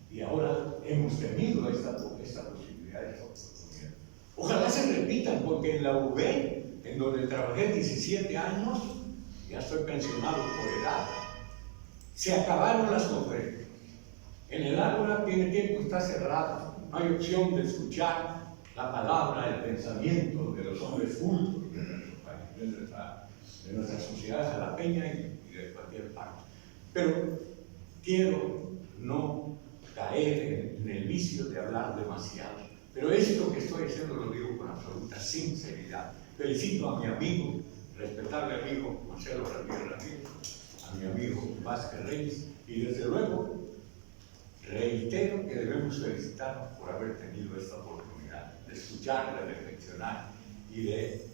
Y ahora hemos tenido esta posibilidad, esta oportunidad. Ojalá se repitan, porque en la UB, en donde trabajé 17 años, ya estoy pensionado por edad, se acabaron las conferencias. En el Ágora tiene tiempo, está cerrado, no hay opción de escuchar la palabra, el pensamiento de los hombres cultos de nuestra sociedad jalapeña y de cualquier parte. Pero quiero no caer en el vicio de hablar demasiado. Pero esto que estoy haciendo lo digo con absoluta sinceridad. Felicito a mi amigo, respetable amigo Marcelo Ramírez, a mi amigo Vázquez Reyes, y desde luego reitero que debemos felicitarnos por haber tenido esta oportunidad de escuchar, de reflexionar y de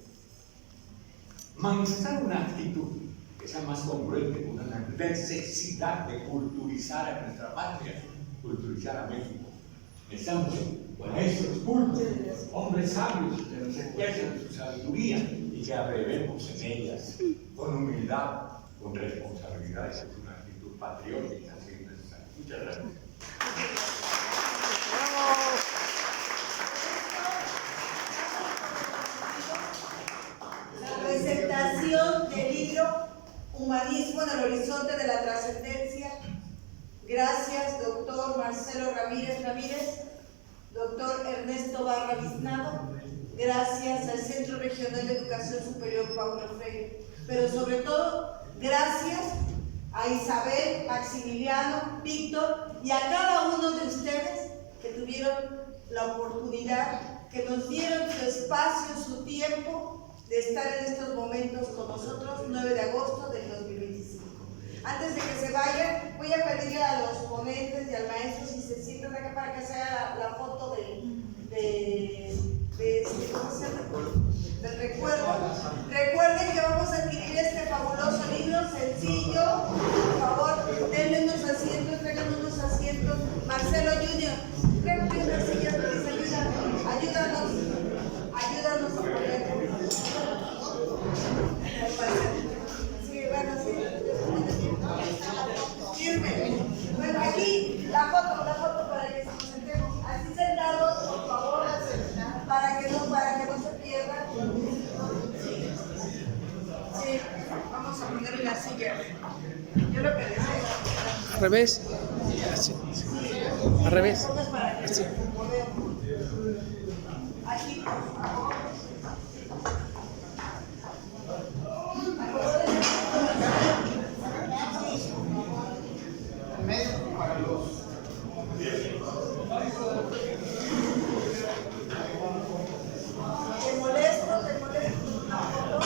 manifestar una actitud que sea más congruente con una necesidad de culturizar a nuestra patria, culturizar a México. Necesitamos maestros cultos, hombres sabios que nos expresen su sabiduría y que abrevemos en ellas con humildad, con responsabilidad y con una actitud patriótica, si es necesario. Muchas gracias. La presentación del libro Humanismo en el horizonte de la trascendencia. Gracias, doctor Marcelo Ramírez, doctor Ernesto Barra Biznado. Gracias al Centro Regional de Educación Superior Paulo Freire. Pero sobre todo, gracias a Isabel, Maximiliano, Víctor y a cada uno de ustedes que tuvieron la oportunidad, que nos dieron su espacio, su tiempo de estar en estos momentos con nosotros, 9 de agosto del 2025. Antes de que se vayan, voy a pedirle a los ponentes y al maestro si se sientan acá para que se haga la foto del recuerdo. Al revés. Así. Al revés. Así. Aquí, por favor. ¿Te molesto una foto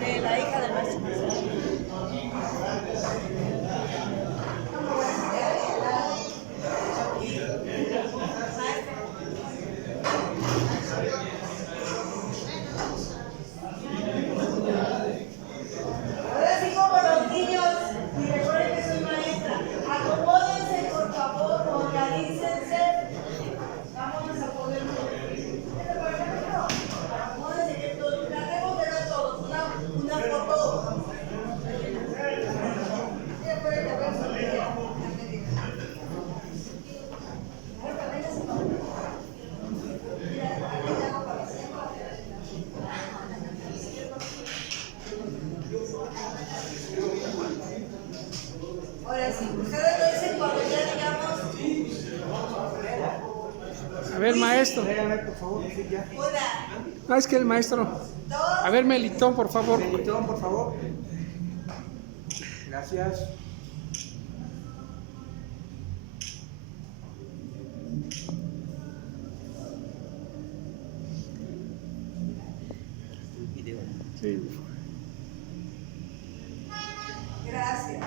de la hija del maestro Marcelo? Ahora sí como los niños, y recuerden que soy maestra, acomódense por favor, organícense, vámonos a poner acomódense que tratemos de ver todos, una foto. Ahora sí, ustedes lo dicen cuando ya digamos. A ver, maestro. Por favor, sí, ya. Una, No, es que el maestro. dos. A ver, Melitón, por favor. Melitón, por favor. Gracias. Sí. Gracias.